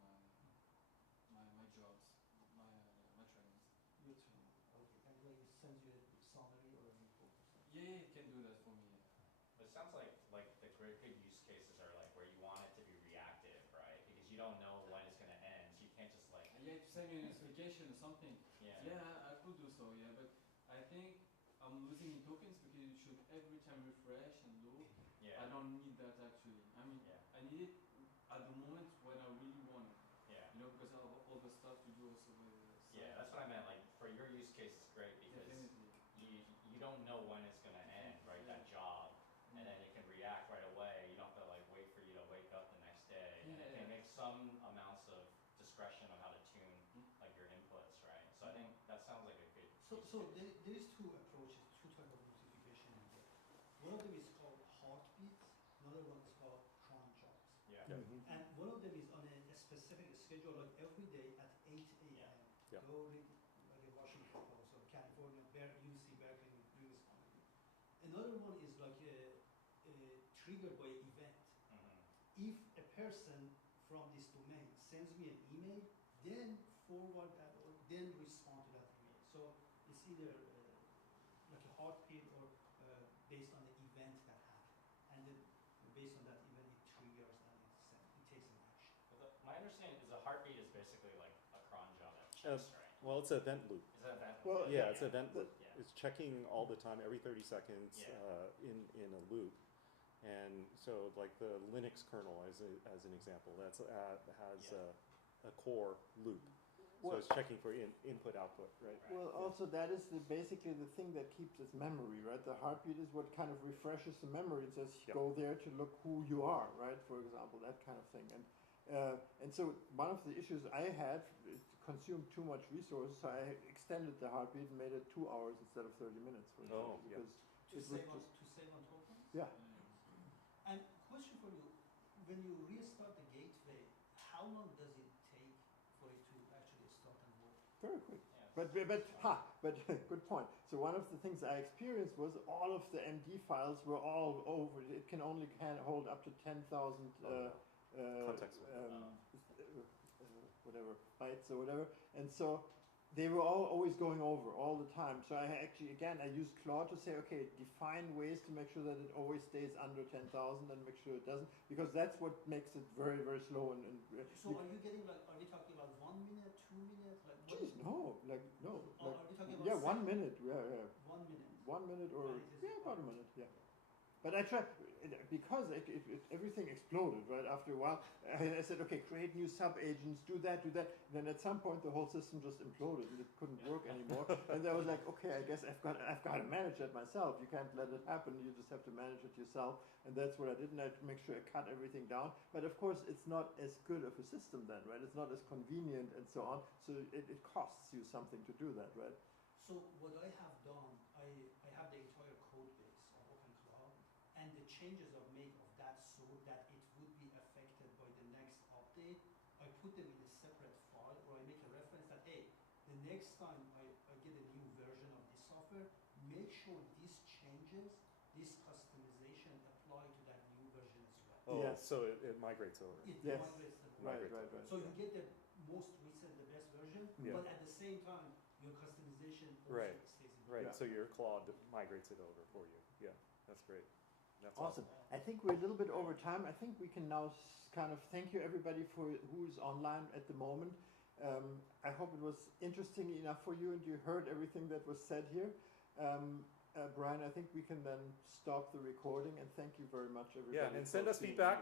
my jobs, my trainings. Your training. Okay. And like it sends you a summary or a report or something. Yeah, it can do that for me. But it sounds like the great good use cases are like where you want it to be reactive, right? Because you don't know when it's going to end, so you can't just like. Yeah, to send me a notification or something. Yeah. Yeah, I could do so. Yeah, but I think I'm losing in tokens because it should every time refresh and load. Yeah. I don't need that actually. I mean, I need it at the moment when I really want it. Yeah. You know, because I have all the stuff to do also with. Yeah, that's what I meant. Like for your use case, it's great because you don't know when it's gonna end, right? That job, and then it can react right away. You don't have to like wait for you to wake up the next day. And it can make some amounts of discretion on how to tune like your inputs, right? So I think that sounds like a good. So there is two approaches, two types of notification in there. One of them is called heartbeats. Another one is called cron jobs. Yeah. And one of them is on a specific schedule, like every day at 8 a.m. Go read like a Washington Post or California, UC Berkeley, British Columbia. Another one is like triggered by an event. If a person from this domain sends me an email, then forward that or then respond to that email. So it's either like a heartbeat or based on the event that happened. And then based on that event, it triggers and it takes an action. Well, my understanding is a heartbeat is basically like a cron job that checks, right? Well, it's an event loop. Is that event loop? Well, yeah, it's an event loop. Yeah. It's checking all the time, every 30 seconds in a loop. And so like the Linux kernel as an example, that's has a core loop. So it's checking for input output, right? Well, also that is basically the thing that keeps its memory, right? The heartbeat is what kind of refreshes the memory. It says go there to look who you are, right? For example, that kind of thing. And so one of the issues I had, it consumed too much resources, so I extended the heartbeat and made it 2 hours instead of 30 minutes, for example. Because to save on tokens? Yeah. And question for you, when you restart the gateway, how long does it take for it to actually start and work? Very quick. But good point. So one of the things I experienced was all of the MD files were all over. It can only hold up to 10,000 context whatever bytes or whatever, and so they were always going over all the time. So I used Claude to say, okay, define ways to make sure that it always stays under 10,000 and make sure it doesn't, because that's what makes it very, very slow. So are you getting like, are we talking about 1 minute, 2 minutes? Like, geez, no. Are we talking about 1 minute, 1 minute. 1 minute or, about a minute, But I tried, because everything exploded, right, after a while, I said, okay, create new sub-agents, do that. Then at some point, the whole system just imploded, and it couldn't work anymore. And I was like, okay, I guess I've got to manage that myself. You can't let it happen. You just have to manage it yourself. And that's what I did, and I had to make sure I cut everything down. But of course, it's not as good of a system then, right? It's not as convenient and so on. So it costs you something to do that, right? So what I have done, I have the entire code base of OpenClaw. changes I've made of that sort that it would be affected by the next update, I put them in a separate file, or I make a reference that, hey, the next time I get a new version of this software, make sure these changes, this customization apply to that new version as well. Oh, Yes. so it migrates over. It Yes. migrates them. Right, Migrate. right, right. So you get the most recent, the best version, Yeah. but at the same time, your customization also Right. stays in. Right, Yeah. so your Claude migrates it over for you. Yeah, that's great. That's Awesome. I think we're a little bit over time. I think we can now kind of thank you everybody for who is online at the moment. I hope it was interesting enough for you and you heard everything that was said here. Brian, I think we can then stop the recording and thank you very much everybody. Yeah, and send for us being feedback. here.